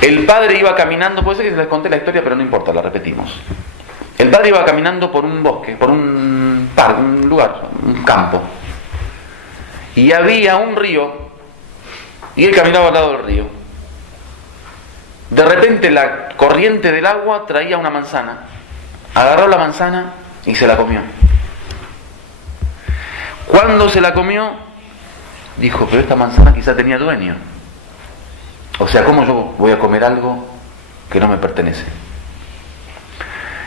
El padre iba caminando, puede ser que les conté la historia, pero no importa, la repetimos. El padre iba caminando por un bosque, por un parque, un lugar, un campo, y había un río, y él caminaba al lado del río. De repente la corriente del agua traía una manzana. Agarró la manzana y se la comió. Cuando se la comió, dijo, pero esta manzana quizá tenía dueño. O sea, ¿cómo yo voy a comer algo que no me pertenece?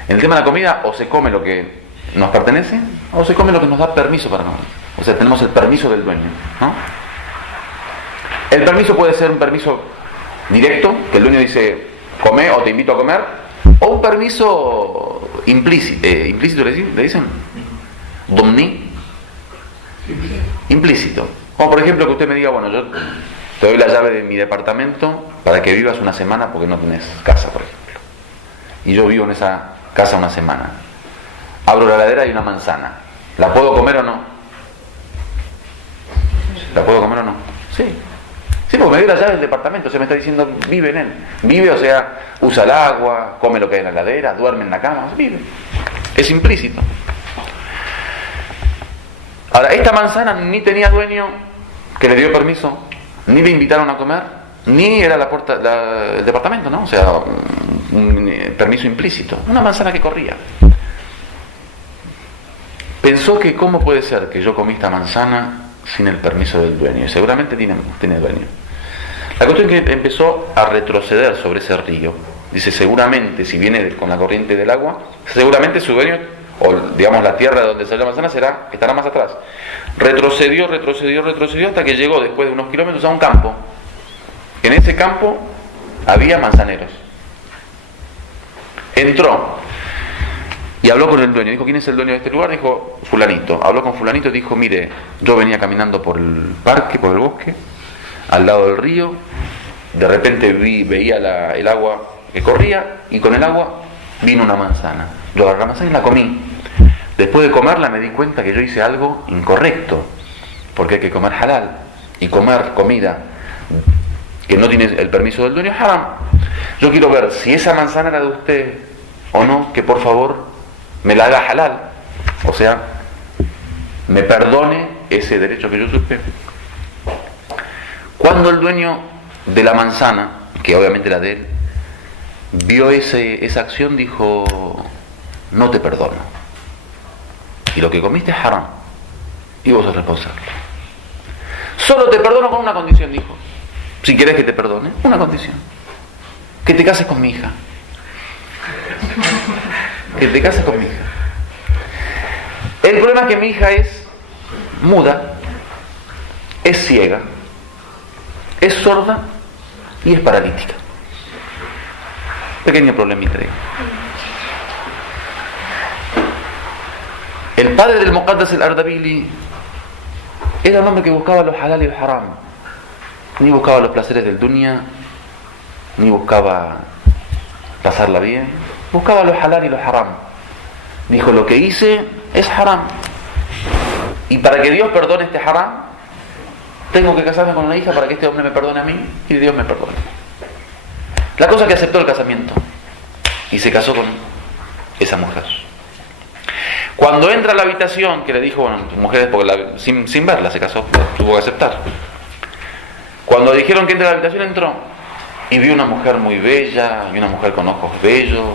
En el tema de la comida, o se come lo que nos pertenece, o se come lo que nos da permiso para comer. O sea, tenemos el permiso del dueño, ¿no? El permiso puede ser un permiso directo, que el dueño dice, come o te invito a comer, o un permiso implícito ¿le dicen? Domni. Implícito. Como por ejemplo que usted me diga, bueno, yo te doy la llave de mi departamento para que vivas una semana porque no tenés casa, por ejemplo. Y yo vivo en esa casa una semana. Abro la heladera y hay una manzana. ¿La puedo comer o no? ¿La puedo comer o no? Sí. Sí, porque me dio la llave del departamento, o sea, me está diciendo, vive en él. Vive, o sea, usa el agua, come lo que hay en la heladera, duerme en la cama, vive. Es implícito. Ahora, esta manzana ni tenía dueño que le dio permiso, ni le invitaron a comer, ni era el departamento, ¿no? O sea, un permiso implícito. Una manzana que corría. Pensó que cómo puede ser que yo comí esta manzana sin el permiso del dueño. Y seguramente tiene dueño. La cuestión es que empezó a retroceder sobre ese río. Dice, seguramente, si viene con la corriente del agua, seguramente su dueño, o digamos la tierra de donde salió la manzana, estará más atrás. Retrocedió hasta que llegó, después de unos kilómetros, a un campo. En ese campo había manzaneros. Entró y habló con el dueño. Dijo, ¿quién es el dueño de este lugar? Dijo, fulanito. Habló con fulanito y dijo, mire, yo venía caminando por el parque, por el bosque, al lado del río. De repente veía el agua que corría, y con el agua vino una manzana. Yo agarré la manzana y la comí. Después de comerla me di cuenta que yo hice algo incorrecto, porque hay que comer halal, y comer comida que no tiene el permiso del dueño es haram. Yo quiero ver si esa manzana era de usted o no, que por favor me la haga halal, o sea, me perdone ese derecho que yo supe. Cuando el dueño de la manzana, que obviamente era de él, vio esa acción, dijo, no te perdono, y lo que comiste es haram, y vos sos responsable. Solo te perdono con una condición, dijo. Si querés que te perdone, una condición: que te cases con mi hija. Que te cases con mi hija. El problema es que mi hija es muda, es ciega, es sorda y es paralítica. Pequeño problemita ahí. El padre del Muqaddas al-Ardabili era un hombre que buscaba los halal y los haram. Ni buscaba los placeres del dunya, ni buscaba pasarla bien. Buscaba los halal y los haram. Dijo, lo que hice es haram. Y para que Dios perdone este haram, tengo que casarme con una hija para que este hombre me perdone a mí y Dios me perdone. La cosa es que aceptó el casamiento y se casó con esa mujer. Cuando entra a la habitación, que le dijo, bueno, tu mujer, porque sin verla se casó, tuvo que aceptar. Cuando dijeron que entre a la habitación, entró y vio una mujer muy bella, y una mujer con ojos bellos,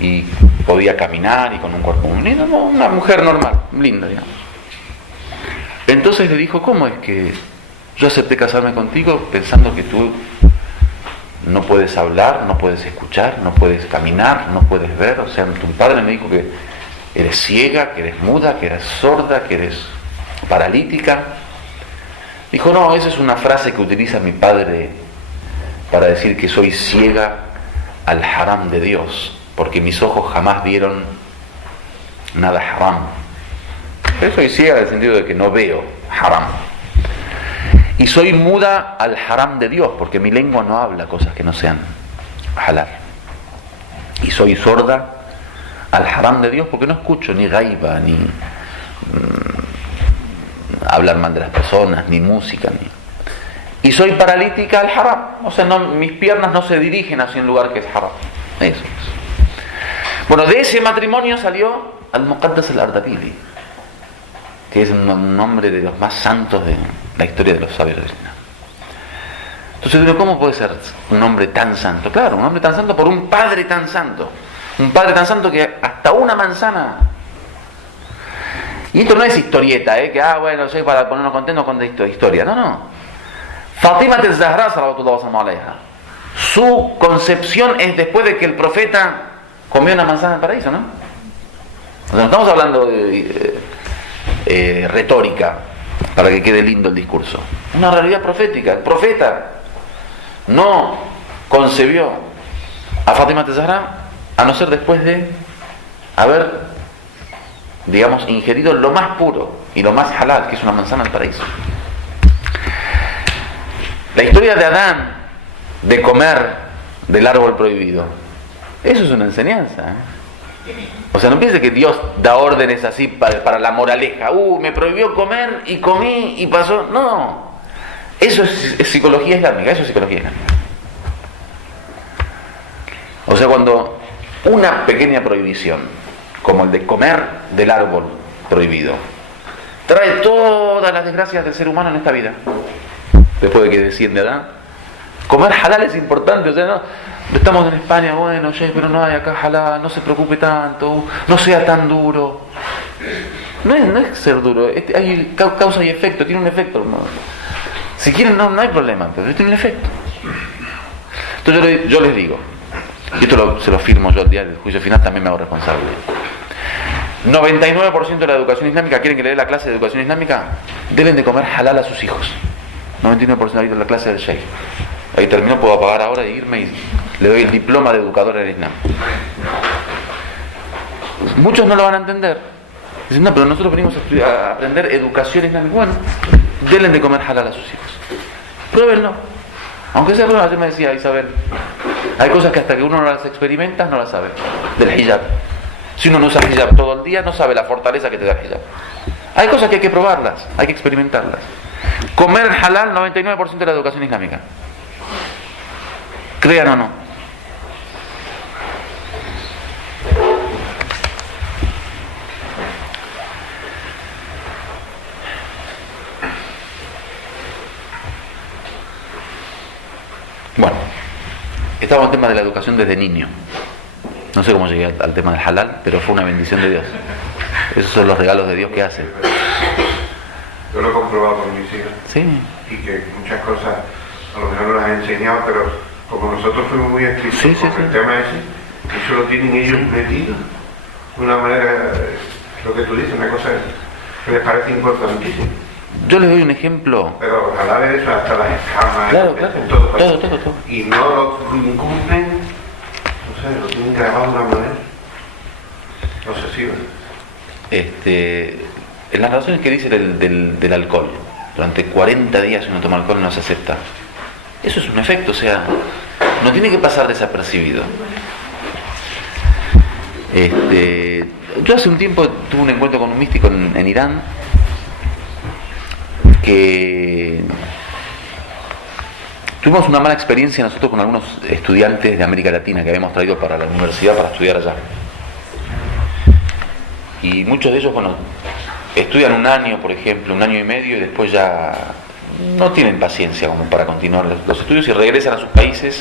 y podía caminar y con un cuerpo muy lindo, una mujer normal, linda, digamos. Entonces le dijo, ¿cómo es que yo acepté casarme contigo pensando que tú no puedes hablar, no puedes escuchar, no puedes caminar, no puedes ver? O sea, tu padre me dijo que eres ciega, que eres muda, que eres sorda, que eres paralítica. Dijo, no, esa es una frase que utiliza mi padre para decir que soy ciega al haram de Dios, porque mis ojos jamás vieron nada haram. Pero soy ciega en el sentido de que no veo haram. Y soy muda al haram de Dios, porque mi lengua no habla cosas que no sean halal. Y soy sorda al haram de Dios porque no escucho ni gaiba, ni hablar mal de las personas, ni música, y soy paralítica al haram. O sea, mis piernas no se dirigen hacia un lugar que es haram. Eso es. Bueno, de ese matrimonio salió al-Muqaddas al-Ardabili, que es un hombre de los más santos de la historia de los sabios del Islam. Entonces, ¿cómo puede ser un hombre tan santo? Claro, un hombre tan santo por un padre tan santo. Un padre tan santo que hasta una manzana. Y esto no es historieta, que bueno, soy para ponernos contentos con esta historia. No. Fatima al-Zahra, sallallahu alaihi wasallam, su concepción es después de que el profeta comió una manzana del paraíso, ¿no? O sea, no estamos hablando de retórica para que quede lindo el discurso. Una realidad profética. El profeta no concebió a Fatima al-Zahra a no ser después de haber, digamos, ingerido lo más puro y lo más halal, que es una manzana del paraíso. La historia de Adán, de comer del árbol prohibido, eso es una enseñanza, O sea, no piense que Dios da órdenes así para la moraleja. Me prohibió comer y comí y pasó. No, eso es psicología islámica, eso es psicología islámica. O sea, cuando una pequeña prohibición, como el de comer del árbol prohibido, trae todas las desgracias del ser humano en esta vida. después de que desciende Adán. Comer halal es importante, o sea, no estamos en España, bueno, pero no hay acá halal, no se preocupe tanto, no sea tan duro. No es ser duro, hay causa y efecto, tiene un efecto, hermano. Si quieren no hay problema, pero tiene un efecto. Entonces yo les digo, y esto se lo firmo yo al día del juicio final, también me hago responsable. 99% de la educación islámica, quieren que le dé la clase de educación islámica, deben de comer halal a sus hijos. 99% de la clase del Sheikh. Ahí termino, puedo apagar ahora e irme y le doy el diploma de educador en el Islam. Muchos no lo van a entender. Dicen, no, pero nosotros venimos a aprender educación islámica. Bueno, denle de comer halal a sus hijos. Pruébenlo. Aunque sea prueba, ayer me decía Isabel, hay cosas que hasta que uno no las experimenta no las sabe. Del hijab. Si uno no usa hijab todo el día, no sabe la fortaleza que te da el hijab. Hay cosas que hay que probarlas, hay que experimentarlas. Comer halal, 99% de la educación islámica. Crean o no. Bueno, estamos en el tema de la educación desde niño. No sé cómo llegué al tema del halal, pero fue una bendición de Dios. Esos son los regalos de Dios que hace. Yo lo he comprobado con mis hijas. Sí. Y que muchas cosas a lo mejor no las he enseñado, pero como nosotros fuimos muy estrictos con el tema ese, eso lo tienen ellos metido de una manera, lo que tú dices, una cosa que les parece importantísima. Yo les doy un ejemplo. Pero ojalá de eso hasta las escamas, claro, todo. Y no lo incumplen, no sé, lo tienen grabado de una manera. No sé si en las razones que dice del alcohol, durante 40 días si uno toma alcohol no se acepta. Eso es un efecto, o sea, no tiene que pasar desapercibido. Yo hace un tiempo tuve un encuentro con un místico en Irán que tuvimos una mala experiencia nosotros con algunos estudiantes de América Latina que habíamos traído para la universidad para estudiar allá. Y muchos de ellos, bueno, estudian un año, por ejemplo, un año y medio, y después ya no tienen paciencia como para continuar los estudios y regresan a sus países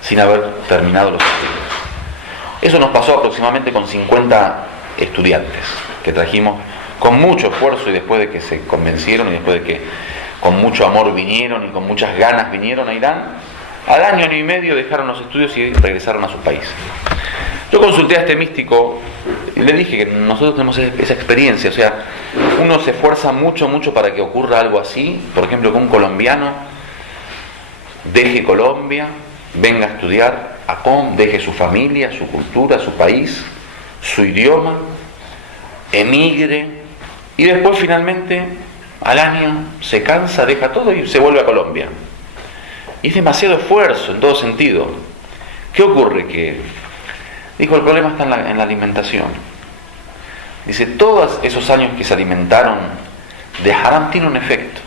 sin haber terminado los estudios. Eso nos pasó aproximadamente con 50 estudiantes que trajimos con mucho esfuerzo, y después de que se convencieron y después de que con mucho amor vinieron y con muchas ganas vinieron a Irán, al año y medio dejaron los estudios y regresaron a su país. Yo consulté a este místico y le dije que nosotros tenemos esa experiencia, o sea, uno se esfuerza mucho para que ocurra algo así, por ejemplo, que un colombiano deje Colombia, venga a estudiar a COM, deje su familia, su cultura, su país, su idioma, emigre, y después finalmente al año se cansa, deja todo y se vuelve a Colombia. Y es demasiado esfuerzo en todo sentido. ¿Qué ocurre? Que dijo, el problema está en la alimentación. Dice, todos esos años que se alimentaron de haram tiene un efecto.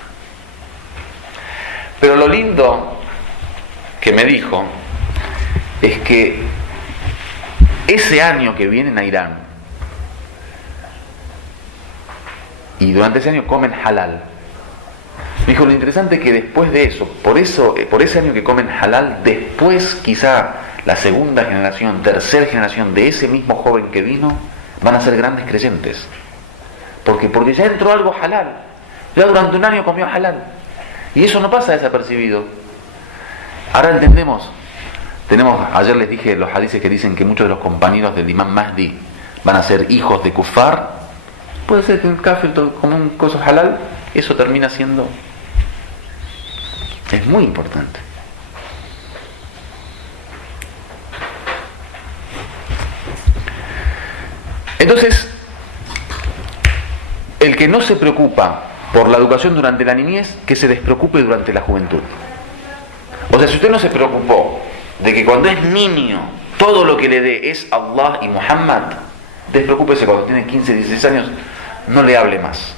Pero lo lindo que me dijo es que ese año que vienen a Irán y durante ese año comen halal, me dijo, lo interesante es que después de eso, por ese año que comen halal, después quizá la segunda generación, tercera generación de ese mismo joven que vino, van a ser grandes creyentes. Porque ya entró algo halal. Ya durante un año comió halal. Y eso no pasa desapercibido. Ahora entendemos. Ayer les dije los hadices que dicen que muchos de los compañeros del Imam Mahdi van a ser hijos de kufar. Puede ser que el kafir come un cosa halal, eso termina siendo... Es muy importante. Entonces, el que no se preocupa por la educación durante la niñez, que se despreocupe durante la juventud. O sea, si usted no se preocupó de que cuando es niño todo lo que le dé es Allah y Muhammad, despreocúpese cuando tiene 15, 16 años, no le hable más.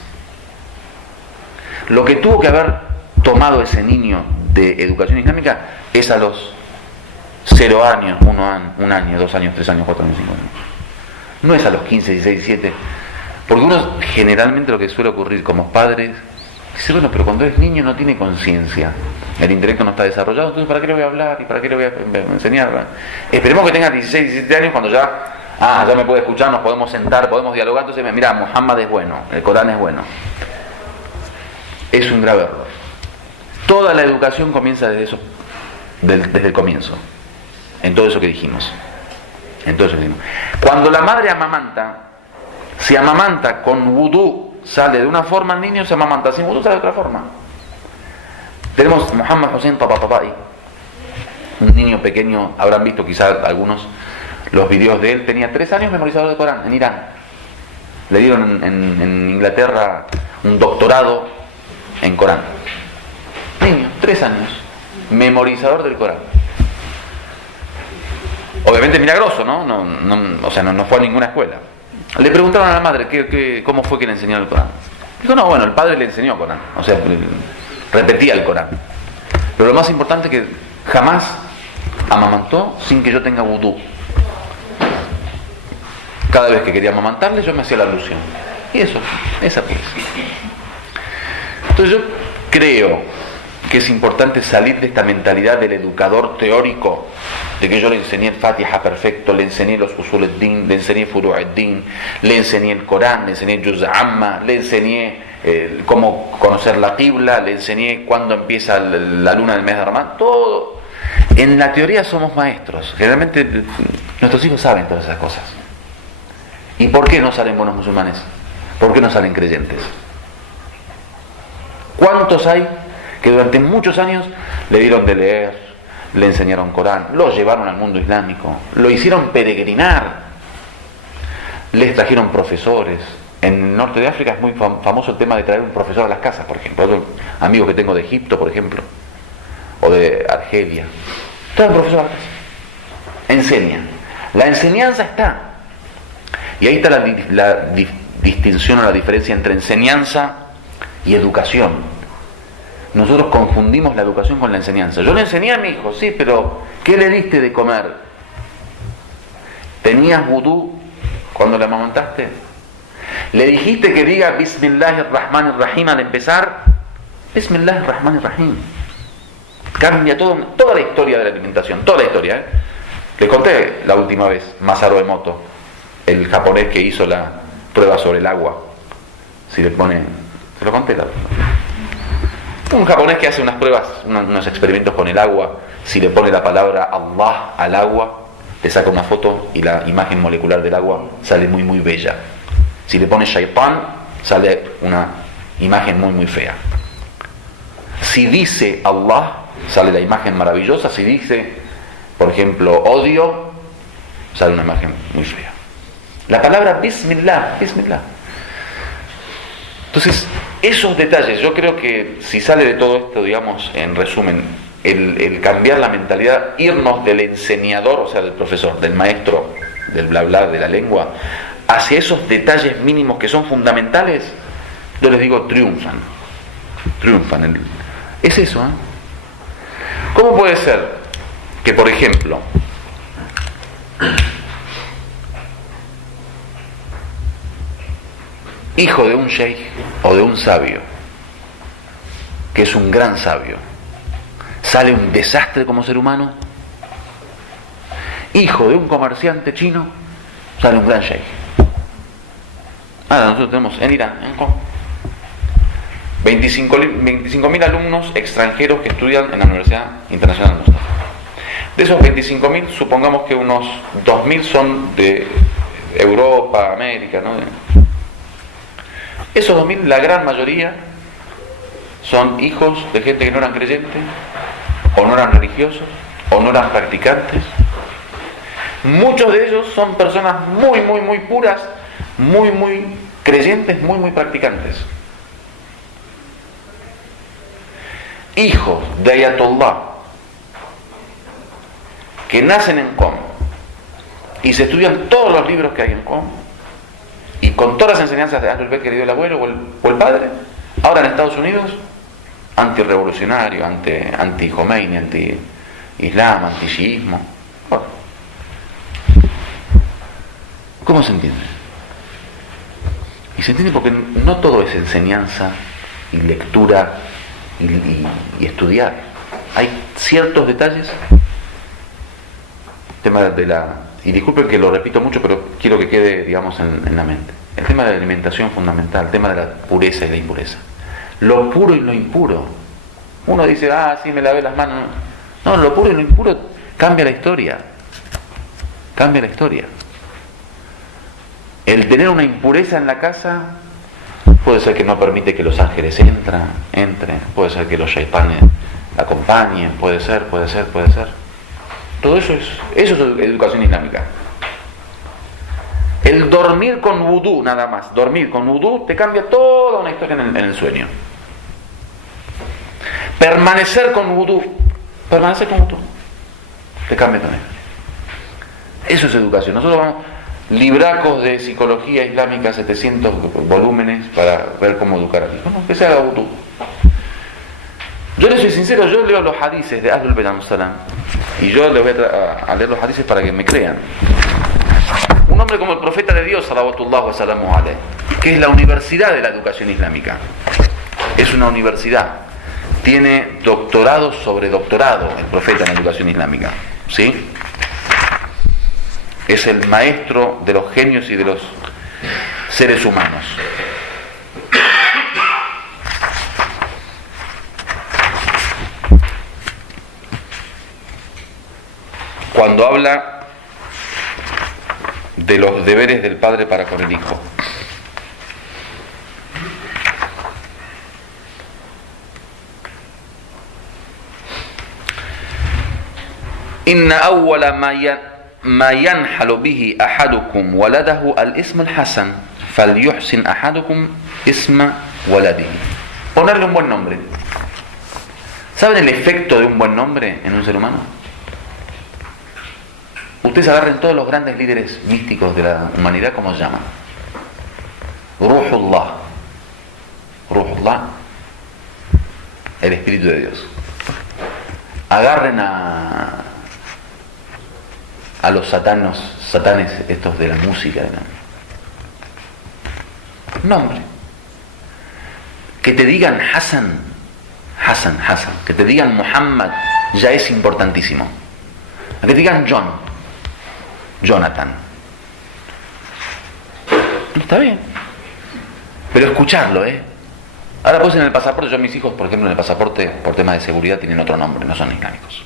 Lo que tuvo que haber tomado ese niño de educación islámica es a los 0 años, 1 año, 2 años, 3 años, 4 años, 5 años. No es a los 15, 16, 17. Porque uno generalmente lo que suele ocurrir como padres, Dice, bueno, pero cuando es niño no tiene conciencia, el intelecto no está desarrollado, entonces ¿para qué le voy a hablar y para qué le voy a enseñar? Esperemos que tenga 16, 17 años cuando ya me puede escuchar, nos podemos sentar, podemos dialogar, entonces mira, Muhammad es bueno, el Corán es bueno. Es un grave error. Toda la educación comienza desde eso, desde el comienzo, en todo eso que dijimos. Cuando la madre amamanta, si amamanta con vudú sale de una forma, el niño se amamanta sin vudú sale de otra forma. Tenemos Muhammad Hussein Tabatabai, un niño pequeño, habrán visto quizás algunos los videos de él, tenía 3 años memorizador de Corán en Irán. Le dieron en Inglaterra un doctorado en Corán. Niño, 3 años, memorizador del Corán. Obviamente milagroso, ¿no? No fue a ninguna escuela. Le preguntaron a la madre cómo fue que le enseñó el Corán. Dijo, no, bueno, el padre le enseñó Corán, o sea, repetía el Corán. Pero lo más importante es que jamás amamantó sin que yo tenga vudú. Cada vez que quería amamantarle yo me hacía la alusión. Y esa pues. Entonces yo creo que es importante salir de esta mentalidad del educador teórico, de que yo le enseñé el Fatiha perfecto, le enseñé los Usul al-Din, le enseñé Furu' al-Din, le enseñé el Corán, le enseñé Juz Amma, le enseñé cómo conocer la Qibla, le enseñé cuándo empieza la luna del mes de Ramadán, todo. En la teoría somos maestros, generalmente nuestros hijos saben todas esas cosas. ¿Y por qué no salen buenos musulmanes? ¿Por qué no salen creyentes? ¿Cuántos hay que durante muchos años le dieron de leer, le enseñaron Corán, lo llevaron al mundo islámico, lo hicieron peregrinar, les trajeron profesores? En el norte de África es muy famoso el tema de traer un profesor a las casas, por ejemplo. Otros amigos que tengo de Egipto, por ejemplo, o de Argelia, traen un profesor a la casa, enseñan. La enseñanza está. Y ahí está la distinción o la diferencia entre enseñanza y educación. Nosotros confundimos la educación con la enseñanza. Yo le enseñé a mi hijo, sí, pero ¿qué le diste de comer? ¿Tenías vudú cuando le amamantaste? ¿Le dijiste que diga Bismillahirrahmanirrahim al empezar? Bismillahirrahmanirrahim. Cambia toda la historia de la alimentación, toda la historia. Le conté la última vez, Masaru Emoto, el japonés que hizo la prueba sobre el agua. Si le pone... Se lo conté la última vez. Un japonés que hace unas pruebas, unos experimentos con el agua. Si le pone la palabra Allah al agua, le saca una foto y la imagen molecular del agua sale muy muy bella. Si le pone Shaitan, sale una imagen muy muy fea. Si dice Allah, sale la imagen maravillosa. Si dice, por ejemplo, odio, sale una imagen muy fea. La palabra Bismillah. Entonces, esos detalles, yo creo que si sale de todo esto, digamos, en resumen, el cambiar la mentalidad, irnos del enseñador, o sea, del profesor, del maestro, del bla bla, de la lengua, hacia esos detalles mínimos que son fundamentales, yo les digo, triunfan. Es eso, ¿eh? ¿Cómo puede ser que, por ejemplo, hijo de un sheikh o de un sabio, que es un gran sabio, sale un desastre como ser humano? Hijo de un comerciante chino, sale un gran sheikh. Nosotros tenemos en Irán, en Hong Kong, 25.000 alumnos extranjeros que estudian en la Universidad Internacional de Mustafa. De esos 25.000, supongamos que unos 2.000 son de Europa, América, ¿no? Esos 2.000, la gran mayoría, son hijos de gente que no eran creyentes, o no eran religiosos, o no eran practicantes. Muchos de ellos son personas muy, muy, muy puras, muy, muy creyentes, muy, muy practicantes. Hijos de Ayatollah, que nacen en Qom, y se estudian todos los libros que hay en Qom, y con todas las enseñanzas de Ahlul Bayt que le dio el abuelo o el padre, ahora en Estados Unidos, antirrevolucionario, anti-Khomeini, anti-Islam, anti-shiismo. Bueno, ¿cómo se entiende? Y se entiende porque no todo es enseñanza y lectura y estudiar. Hay ciertos detalles, tema de y disculpen que lo repito mucho, pero quiero que quede, digamos, en la mente. El tema de la alimentación fundamental, el tema de la pureza y la impureza. Lo puro y lo impuro. Uno dice, sí, me lavé las manos. No, lo puro y lo impuro cambia la historia. Cambia la historia. El tener una impureza en la casa puede ser que no permite que los ángeles entren, puede ser que los shaitanes acompañen, puede ser. Todo eso es educación islámica. El dormir con vudú, nada más. Dormir con vudú te cambia toda una historia en el sueño. Permanecer con vudú te cambia también. Eso es educación. Nosotros vamos libracos de psicología islámica, 700 volúmenes para ver cómo educar a ti. Bueno, que se haga vudú. Yo les soy sincero, yo leo los hadices de Ahlul Bayt Salam y yo les voy a leer los hadices para que me crean. Un hombre como el profeta de Dios, salawatullah wa salamu alayh, que es la universidad de la educación islámica. Es una universidad. Tiene doctorado sobre doctorado el profeta en la educación islámica. ¿Sí? Es el maestro de los genios y de los seres humanos. Cuando habla de los deberes del padre para con el hijo, inna awwala ma yanhalu bihi ahadukum waladahu al-ism al-hasan falyuhsin ahadukum isma waladihi. Ponerle un buen nombre. ¿Saben el efecto de un buen nombre en un ser humano? Ustedes agarren todos los grandes líderes místicos de la humanidad, ¿cómo se llaman? Ruhullah, el Espíritu de Dios. Agarren a los satanes estos de la música, nombre. Que te digan Hassan, que te digan Muhammad, ya es importantísimo. Que te digan Jonathan. Está bien. Pero escucharlo, Ahora pues en el pasaporte, yo a mis hijos, por ejemplo, en el pasaporte, por temas de seguridad, tienen otro nombre, no son islámicos.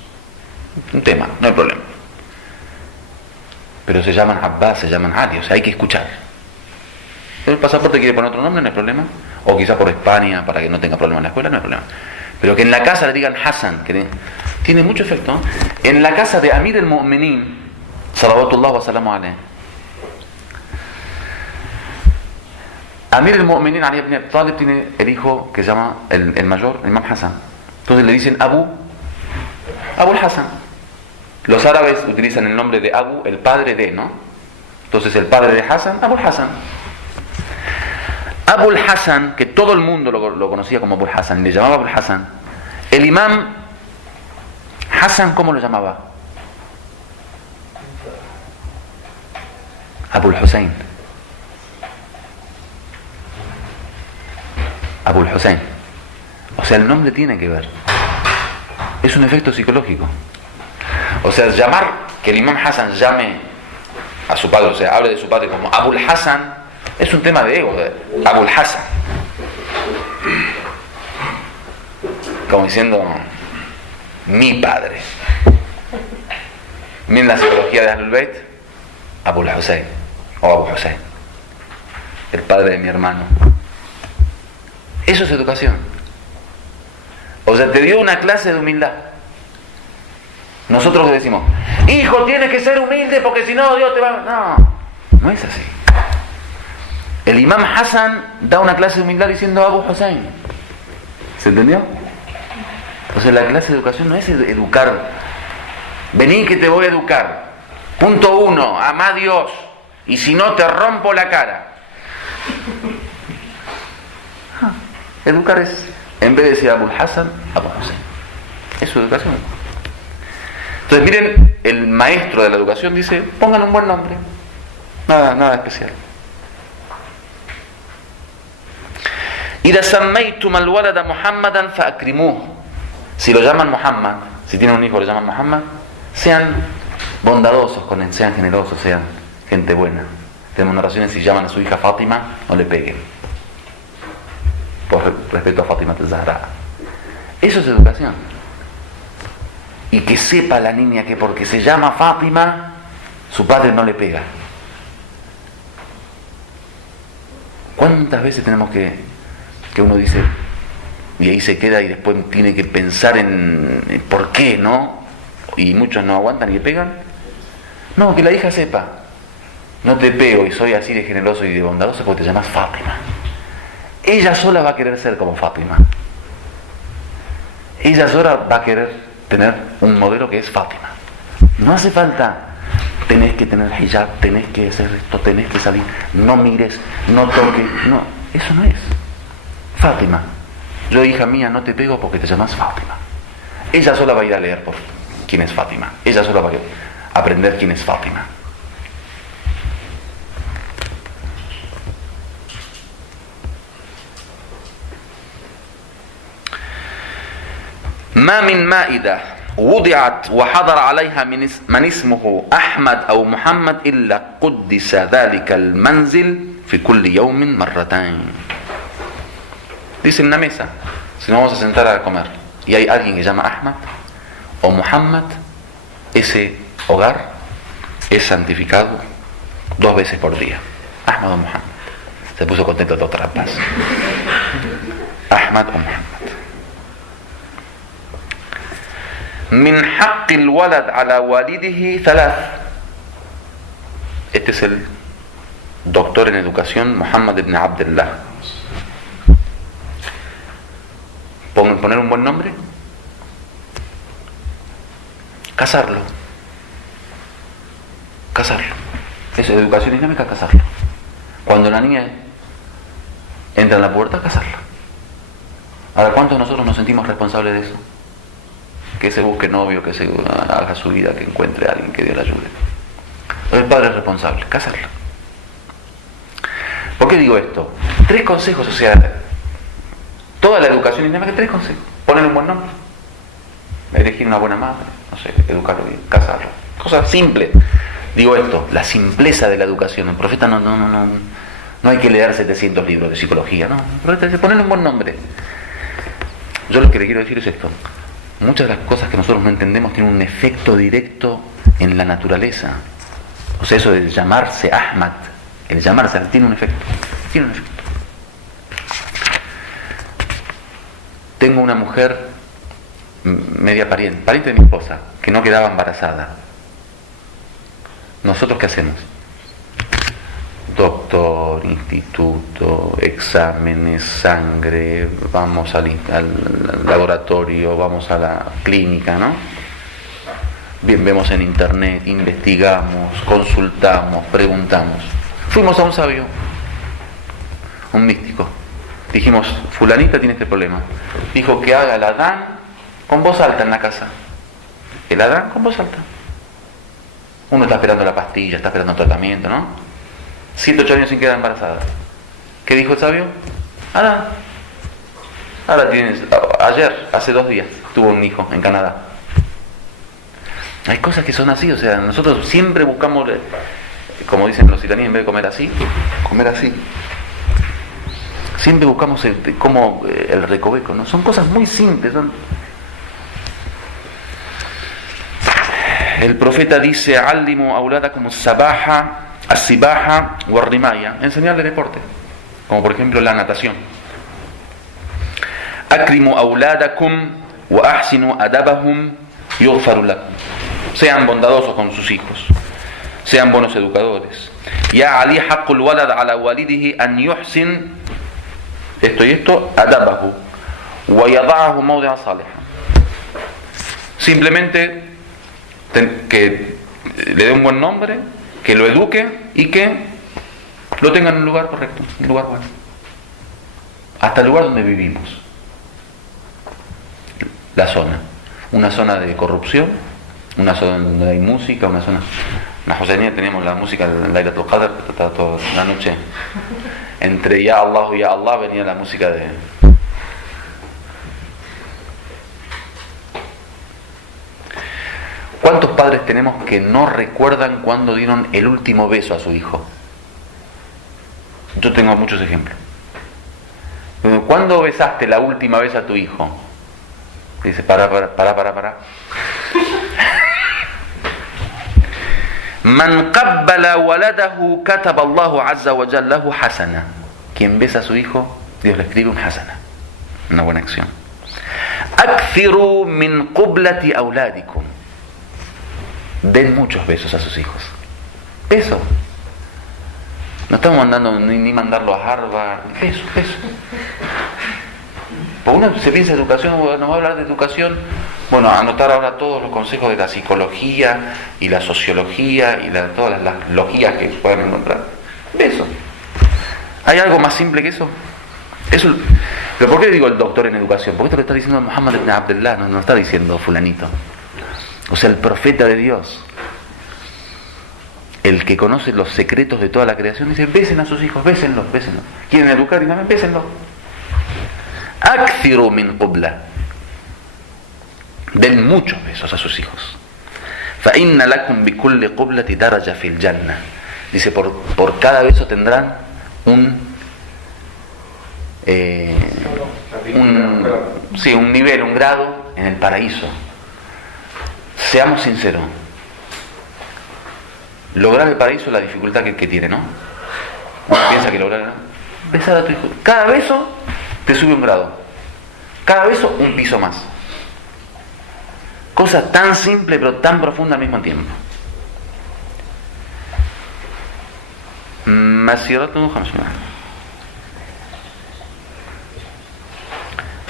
Un tema, no hay problema. Pero se llaman Abbas, se llaman Ali, o sea, hay que escuchar. El pasaporte quiere poner otro nombre, no hay problema. O quizá por España, para que no tenga problema en la escuela, no hay problema. Pero que en la casa le digan Hassan, que tiene mucho efecto. En la casa de Amir al-Mu'minin, salawatullah wa salamu alayh, Amir al-Mu'minin Ali ibn Abi Talib tiene el hijo que se llama el mayor, el Imam Hassan. Entonces le dicen Abu al-Hassan. Los árabes utilizan el nombre de Abu, el padre de, ¿no? Entonces el padre de Hassan, Abu al-Hassan. Abu al-Hassan, que todo el mundo lo conocía como Abu al-Hassan, le llamaba Abu al-Hassan. El imam Hassan, ¿cómo lo llamaba? Abu al-Hussein. Abu al-Hussein. O sea, el nombre tiene que ver. Es un efecto psicológico. O sea, que el imam Hassan llame a su padre, o sea, hable de su padre como Abu al-Hassan, es un tema de ego, Abu al-Hassan. Como diciendo, mi padre. Miren la psicología de Ahlul Bayt, Abu al-Hussein, o Abu Hussein, el padre de mi hermano. Eso es educación. O sea, te dio una clase de humildad. Nosotros le decimos, hijo, tienes que ser humilde porque si no Dios te va... No es así. El imam Hassan da una clase de humildad diciendo Abu Hussein. ¿Se entendió? Entonces la clase de educación no es educar. Vení que te voy a educar. Punto 1, ama a Dios. Y si no te rompo la cara. Educar es, en vez de decir Abu Hassan, Abu Hussein. Es su educación. Entonces miren, el maestro de la educación dice, pongan un buen nombre. Nada especial. إذا سميتم الولد محمدا فأكرموه. Si lo llaman Muhammad, si tienen un hijo lo llaman Muhammad, sean bondadosos con él, sean generosos, sean gente buena. Tenemos narraciones, si llaman a su hija Fátima, no le peguen, por respeto a Fátima al-Zahra. Eso es educación. Y que sepa la niña que porque se llama Fátima, su padre no le pega. ¿Cuántas veces tenemos que uno dice, y ahí se queda y después tiene que pensar en por qué, ¿no? Y muchos no aguantan y le pegan. No, que la hija sepa, no te pego y soy así de generoso y de bondadoso porque te llamas Fátima. Ella sola va a querer ser como Fátima. Ella sola va a querer tener un modelo que es Fátima. No hace falta, tenés que tener hijab, tenés que hacer esto, tenés que salir, no mires, no toques, no, eso no es. Fátima. Yo, hija mía, no te pego porque te llamas Fátima. Ella sola va a ir a leer por quién es Fátima. Ella sola va a aprender quién es Fátima. ما من مائدة وضعت وحضر عليها من اسمه أحمد أو محمد إلا قدس ذلك المنزل في كل يوم مرتين. Dice en una mesa, si nos vamos a sentar a comer y hay alguien que llama Ahmad o Muhammad, ese hogar es santificado 2 veces por día. Ahmad o Muhammad. Se puso contento de otra paz. Ahmad o Muhammad. من حق الولد على والده 3. Este es el doctor en educación Muhammad ibn Abdullah. Poner un buen nombre, casarlo. Eso es educación islámica, casarlo. Cuando la niña entra en la pubertad, casarla. Ahora, ¿cuántos de nosotros nos sentimos responsables de eso? Que se busque novio, que se haga su vida, que encuentre a alguien que Dios le ayude. Pero el padre es responsable, casarla. ¿Por qué digo esto? 3 consejos, o sea, toda la educación islámica, 3 consejos. Ponerle un buen nombre, elegir una buena madre, no sé, educarlo bien, casarlo. Cosas simples. Digo esto, la simpleza de la educación. El profeta no hay que leer 700 libros de psicología, no. El profeta dice, ponerle un buen nombre. Yo lo que le quiero decir es esto. Muchas de las cosas que nosotros no entendemos tienen un efecto directo en la naturaleza. O sea, eso de llamarse Ahmad, el llamarse tiene un efecto. Tiene un efecto. Tengo una mujer media pariente de mi esposa, que no quedaba embarazada. ¿Nosotros qué hacemos? Doctor, instituto, exámenes, sangre, vamos al laboratorio, vamos a la clínica, ¿no? Bien, vemos en internet, investigamos, consultamos, preguntamos. Fuimos a un sabio, un místico. Dijimos, fulanita tiene este problema. Dijo que haga el adán con voz alta en la casa. El adán con voz alta. Uno está esperando la pastilla, está esperando el tratamiento, ¿no? 7, 8 años sin quedar embarazada. ¿Qué dijo el sabio? Adán. Ahora tienes, ayer, hace 2 días, tuvo un hijo en Canadá. Hay cosas que son así, o sea, nosotros siempre buscamos, como dicen los iraníes, en vez de comer así, comer así. Siempre buscamos como el recoveco, ¿no? Son cosas muy simples, ¿no? El profeta dice, "Allimu auladakum as-sabaha, as-sibaha wa ar-rimaya", enseñarle deporte, como por ejemplo la natación. "Akrimu auladakum wa ahsinu adabahum yughfaru lakum", sean bondadosos con sus hijos, sean buenos educadores. "Ya Ali haqqul walad ala walidihi an yuhsin", esto y esto, adabahu wa yada'ahu mawdi'a salih. Simplemente que le dé un buen nombre, que lo eduque y que lo tenga en un lugar correcto, un lugar bueno. Hasta el lugar donde vivimos. La zona. Una zona de corrupción, una zona donde hay música, una zona la Husseynía teníamos la música de Laylatul Qadr, que trataba toda la noche. Entre Ya Allah y Ya Allah venía la música de... ¿Cuántos padres tenemos que no recuerdan cuándo dieron el último beso a su hijo? Yo tengo muchos ejemplos. ¿Cuándo besaste la última vez a tu hijo? Dice, para. Man qabbala waladahu kataba Allahu azza wa jalla lahu hasana. Quien besa a su hijo, Dios le escribe un hasana, una buena acción. Akthiru min qublati auladikum. Den muchos besos a sus hijos. Beso. No estamos mandando ni mandarlo a Harvard. Beso. Porque uno se piensa en educación, nos va a hablar de educación. Bueno, anotar ahora todos los consejos de la psicología y la sociología y todas las logías que puedan encontrar. Beso. ¿Hay algo más simple que eso? Pero ¿por qué digo el doctor en educación? Porque esto lo está diciendo Muhammad ibn Abdullah, no está diciendo fulanito. O sea, el profeta de Dios, el que conoce los secretos de toda la creación, dice, besen a sus hijos, bésenlos. ¿Quieren educar? Y también bésenlos. Akthiru min qubla. Den muchos besos a sus hijos. Fa inna lakum bi kulli qublati daraja fil jannah. Dice, por cada beso tendrán un nivel, un grado en el paraíso. Seamos sinceros. Lograr el paraíso es la dificultad que tiene, ¿no? Uno piensa que lograr... Besar a tu hijo. Cada beso te sube un grado. Cada beso un piso más. Cosa tan simple pero tan profunda al mismo tiempo.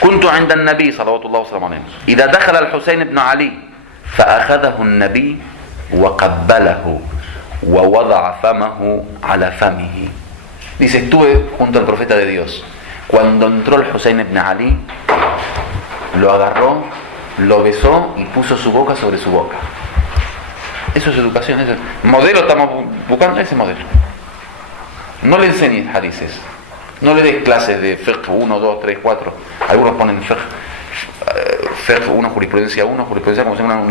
كنت عند النبي صلوات الله وسلامه عليه إذا دخل الحسين بن علي فأخذه النبي وقبله ووضع فمه على فمه. Dice, estuve junto al profeta de Dios. Cuando entró el Hussein ibn Ali, lo agarró, lo besó y puso su boca sobre su boca. Eso es educación. Eso es. Modelo estamos buscando, ese modelo. No le enseñes hadices. No le des clases de fiqh 1, 2, 3, 4. Algunos ponen fiqh 1, jurisprudencia 1, jurisprudencia como si fuera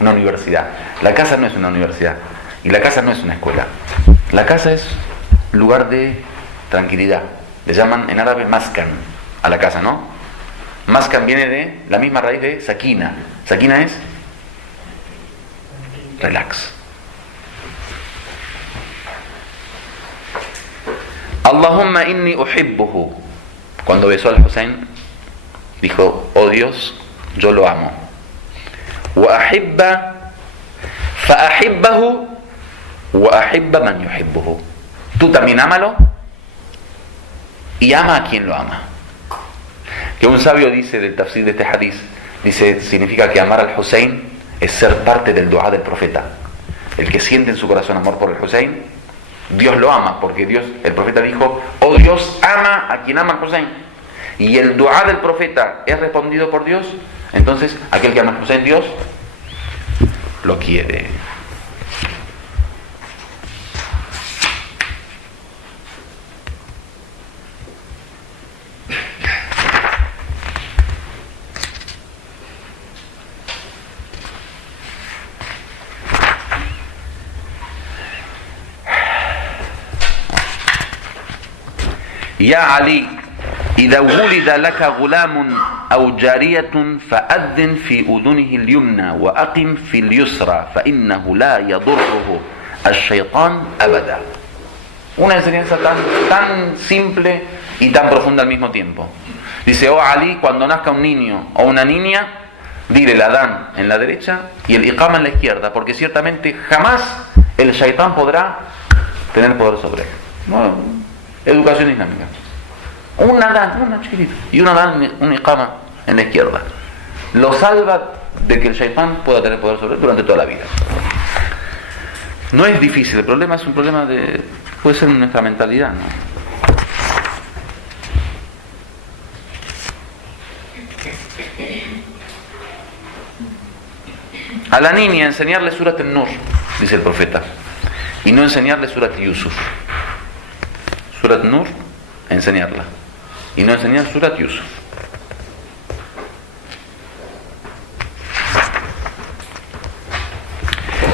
una universidad. La casa no es una universidad. Y la casa no es una escuela. La casa es lugar de tranquilidad. Le llaman en árabe maskan a la casa, ¿no? Maskan viene de la misma raíz de sakina. Sakina es relax. Allahumma inni uhibbuhu. Cuando besó al Hussein, dijo, oh Dios, yo lo amo. Wa ahibba fa ahibbahu wa ahibba man yuhibbuhu. Tú también ámalo y ama a quien lo ama. Que un sabio dice del tafsir de este hadith, dice, significa que amar al Hussein es ser parte del dua del profeta. El que siente en su corazón amor por el Hussein, Dios lo ama, porque Dios, el profeta dijo, oh Dios, ama a quien ama al Hussein. Y el dua del profeta es respondido por Dios, entonces aquel que ama al Hussein, Dios lo quiere. يا علي إذا ولد لك غلام أو جارية فأذن في أذنه اليمنى وأقم في اليسرى فإنه لا يضره الشيطان أبدا. Una enseñanza tan simple y tan profunda al mismo tiempo. Dice, oh Ali, cuando nazca un niño o una niña, dile el adán en la derecha y el iqama en la izquierda, porque ciertamente jamás el shaitán podrá tener poder sobre él. No, educación islámica. Un adán, una chiquitita, y un adán, un iqama en la izquierda. Lo salva de que el shaitán pueda tener poder sobre él durante toda la vida. No es difícil, el problema es un problema de... puede ser nuestra mentalidad, ¿no? A la niña enseñarle Surat an-Nur, dice el profeta. y no enseñarle Surat Yusuf. Surat Nur, enseñarla, y no enseñar Surat Yusuf.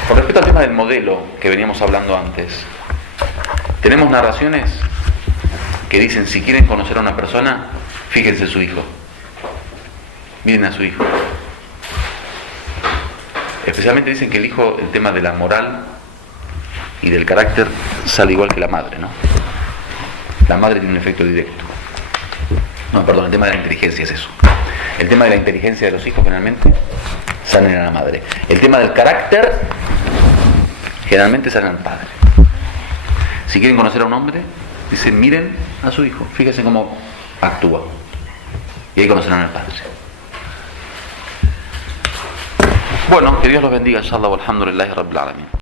Con respecto al tema del modelo que veníamos hablando antes, tenemos narraciones que dicen, si quieren conocer a una persona, fíjense en su hijo, miren a su hijo. Especialmente dicen que el hijo, el tema de la moral y del carácter, sale igual que la madre, ¿no? La madre tiene un efecto directo. No, perdón, el tema de la inteligencia es eso. El tema de la inteligencia de los hijos generalmente salen a la madre. El tema del carácter generalmente salen al padre. Si quieren conocer a un hombre, dicen, miren a su hijo, fíjense cómo actúa. Y ahí conocerán al padre. Bueno, que Dios los bendiga, inshallah, walhamdulillahi rabbil alamin.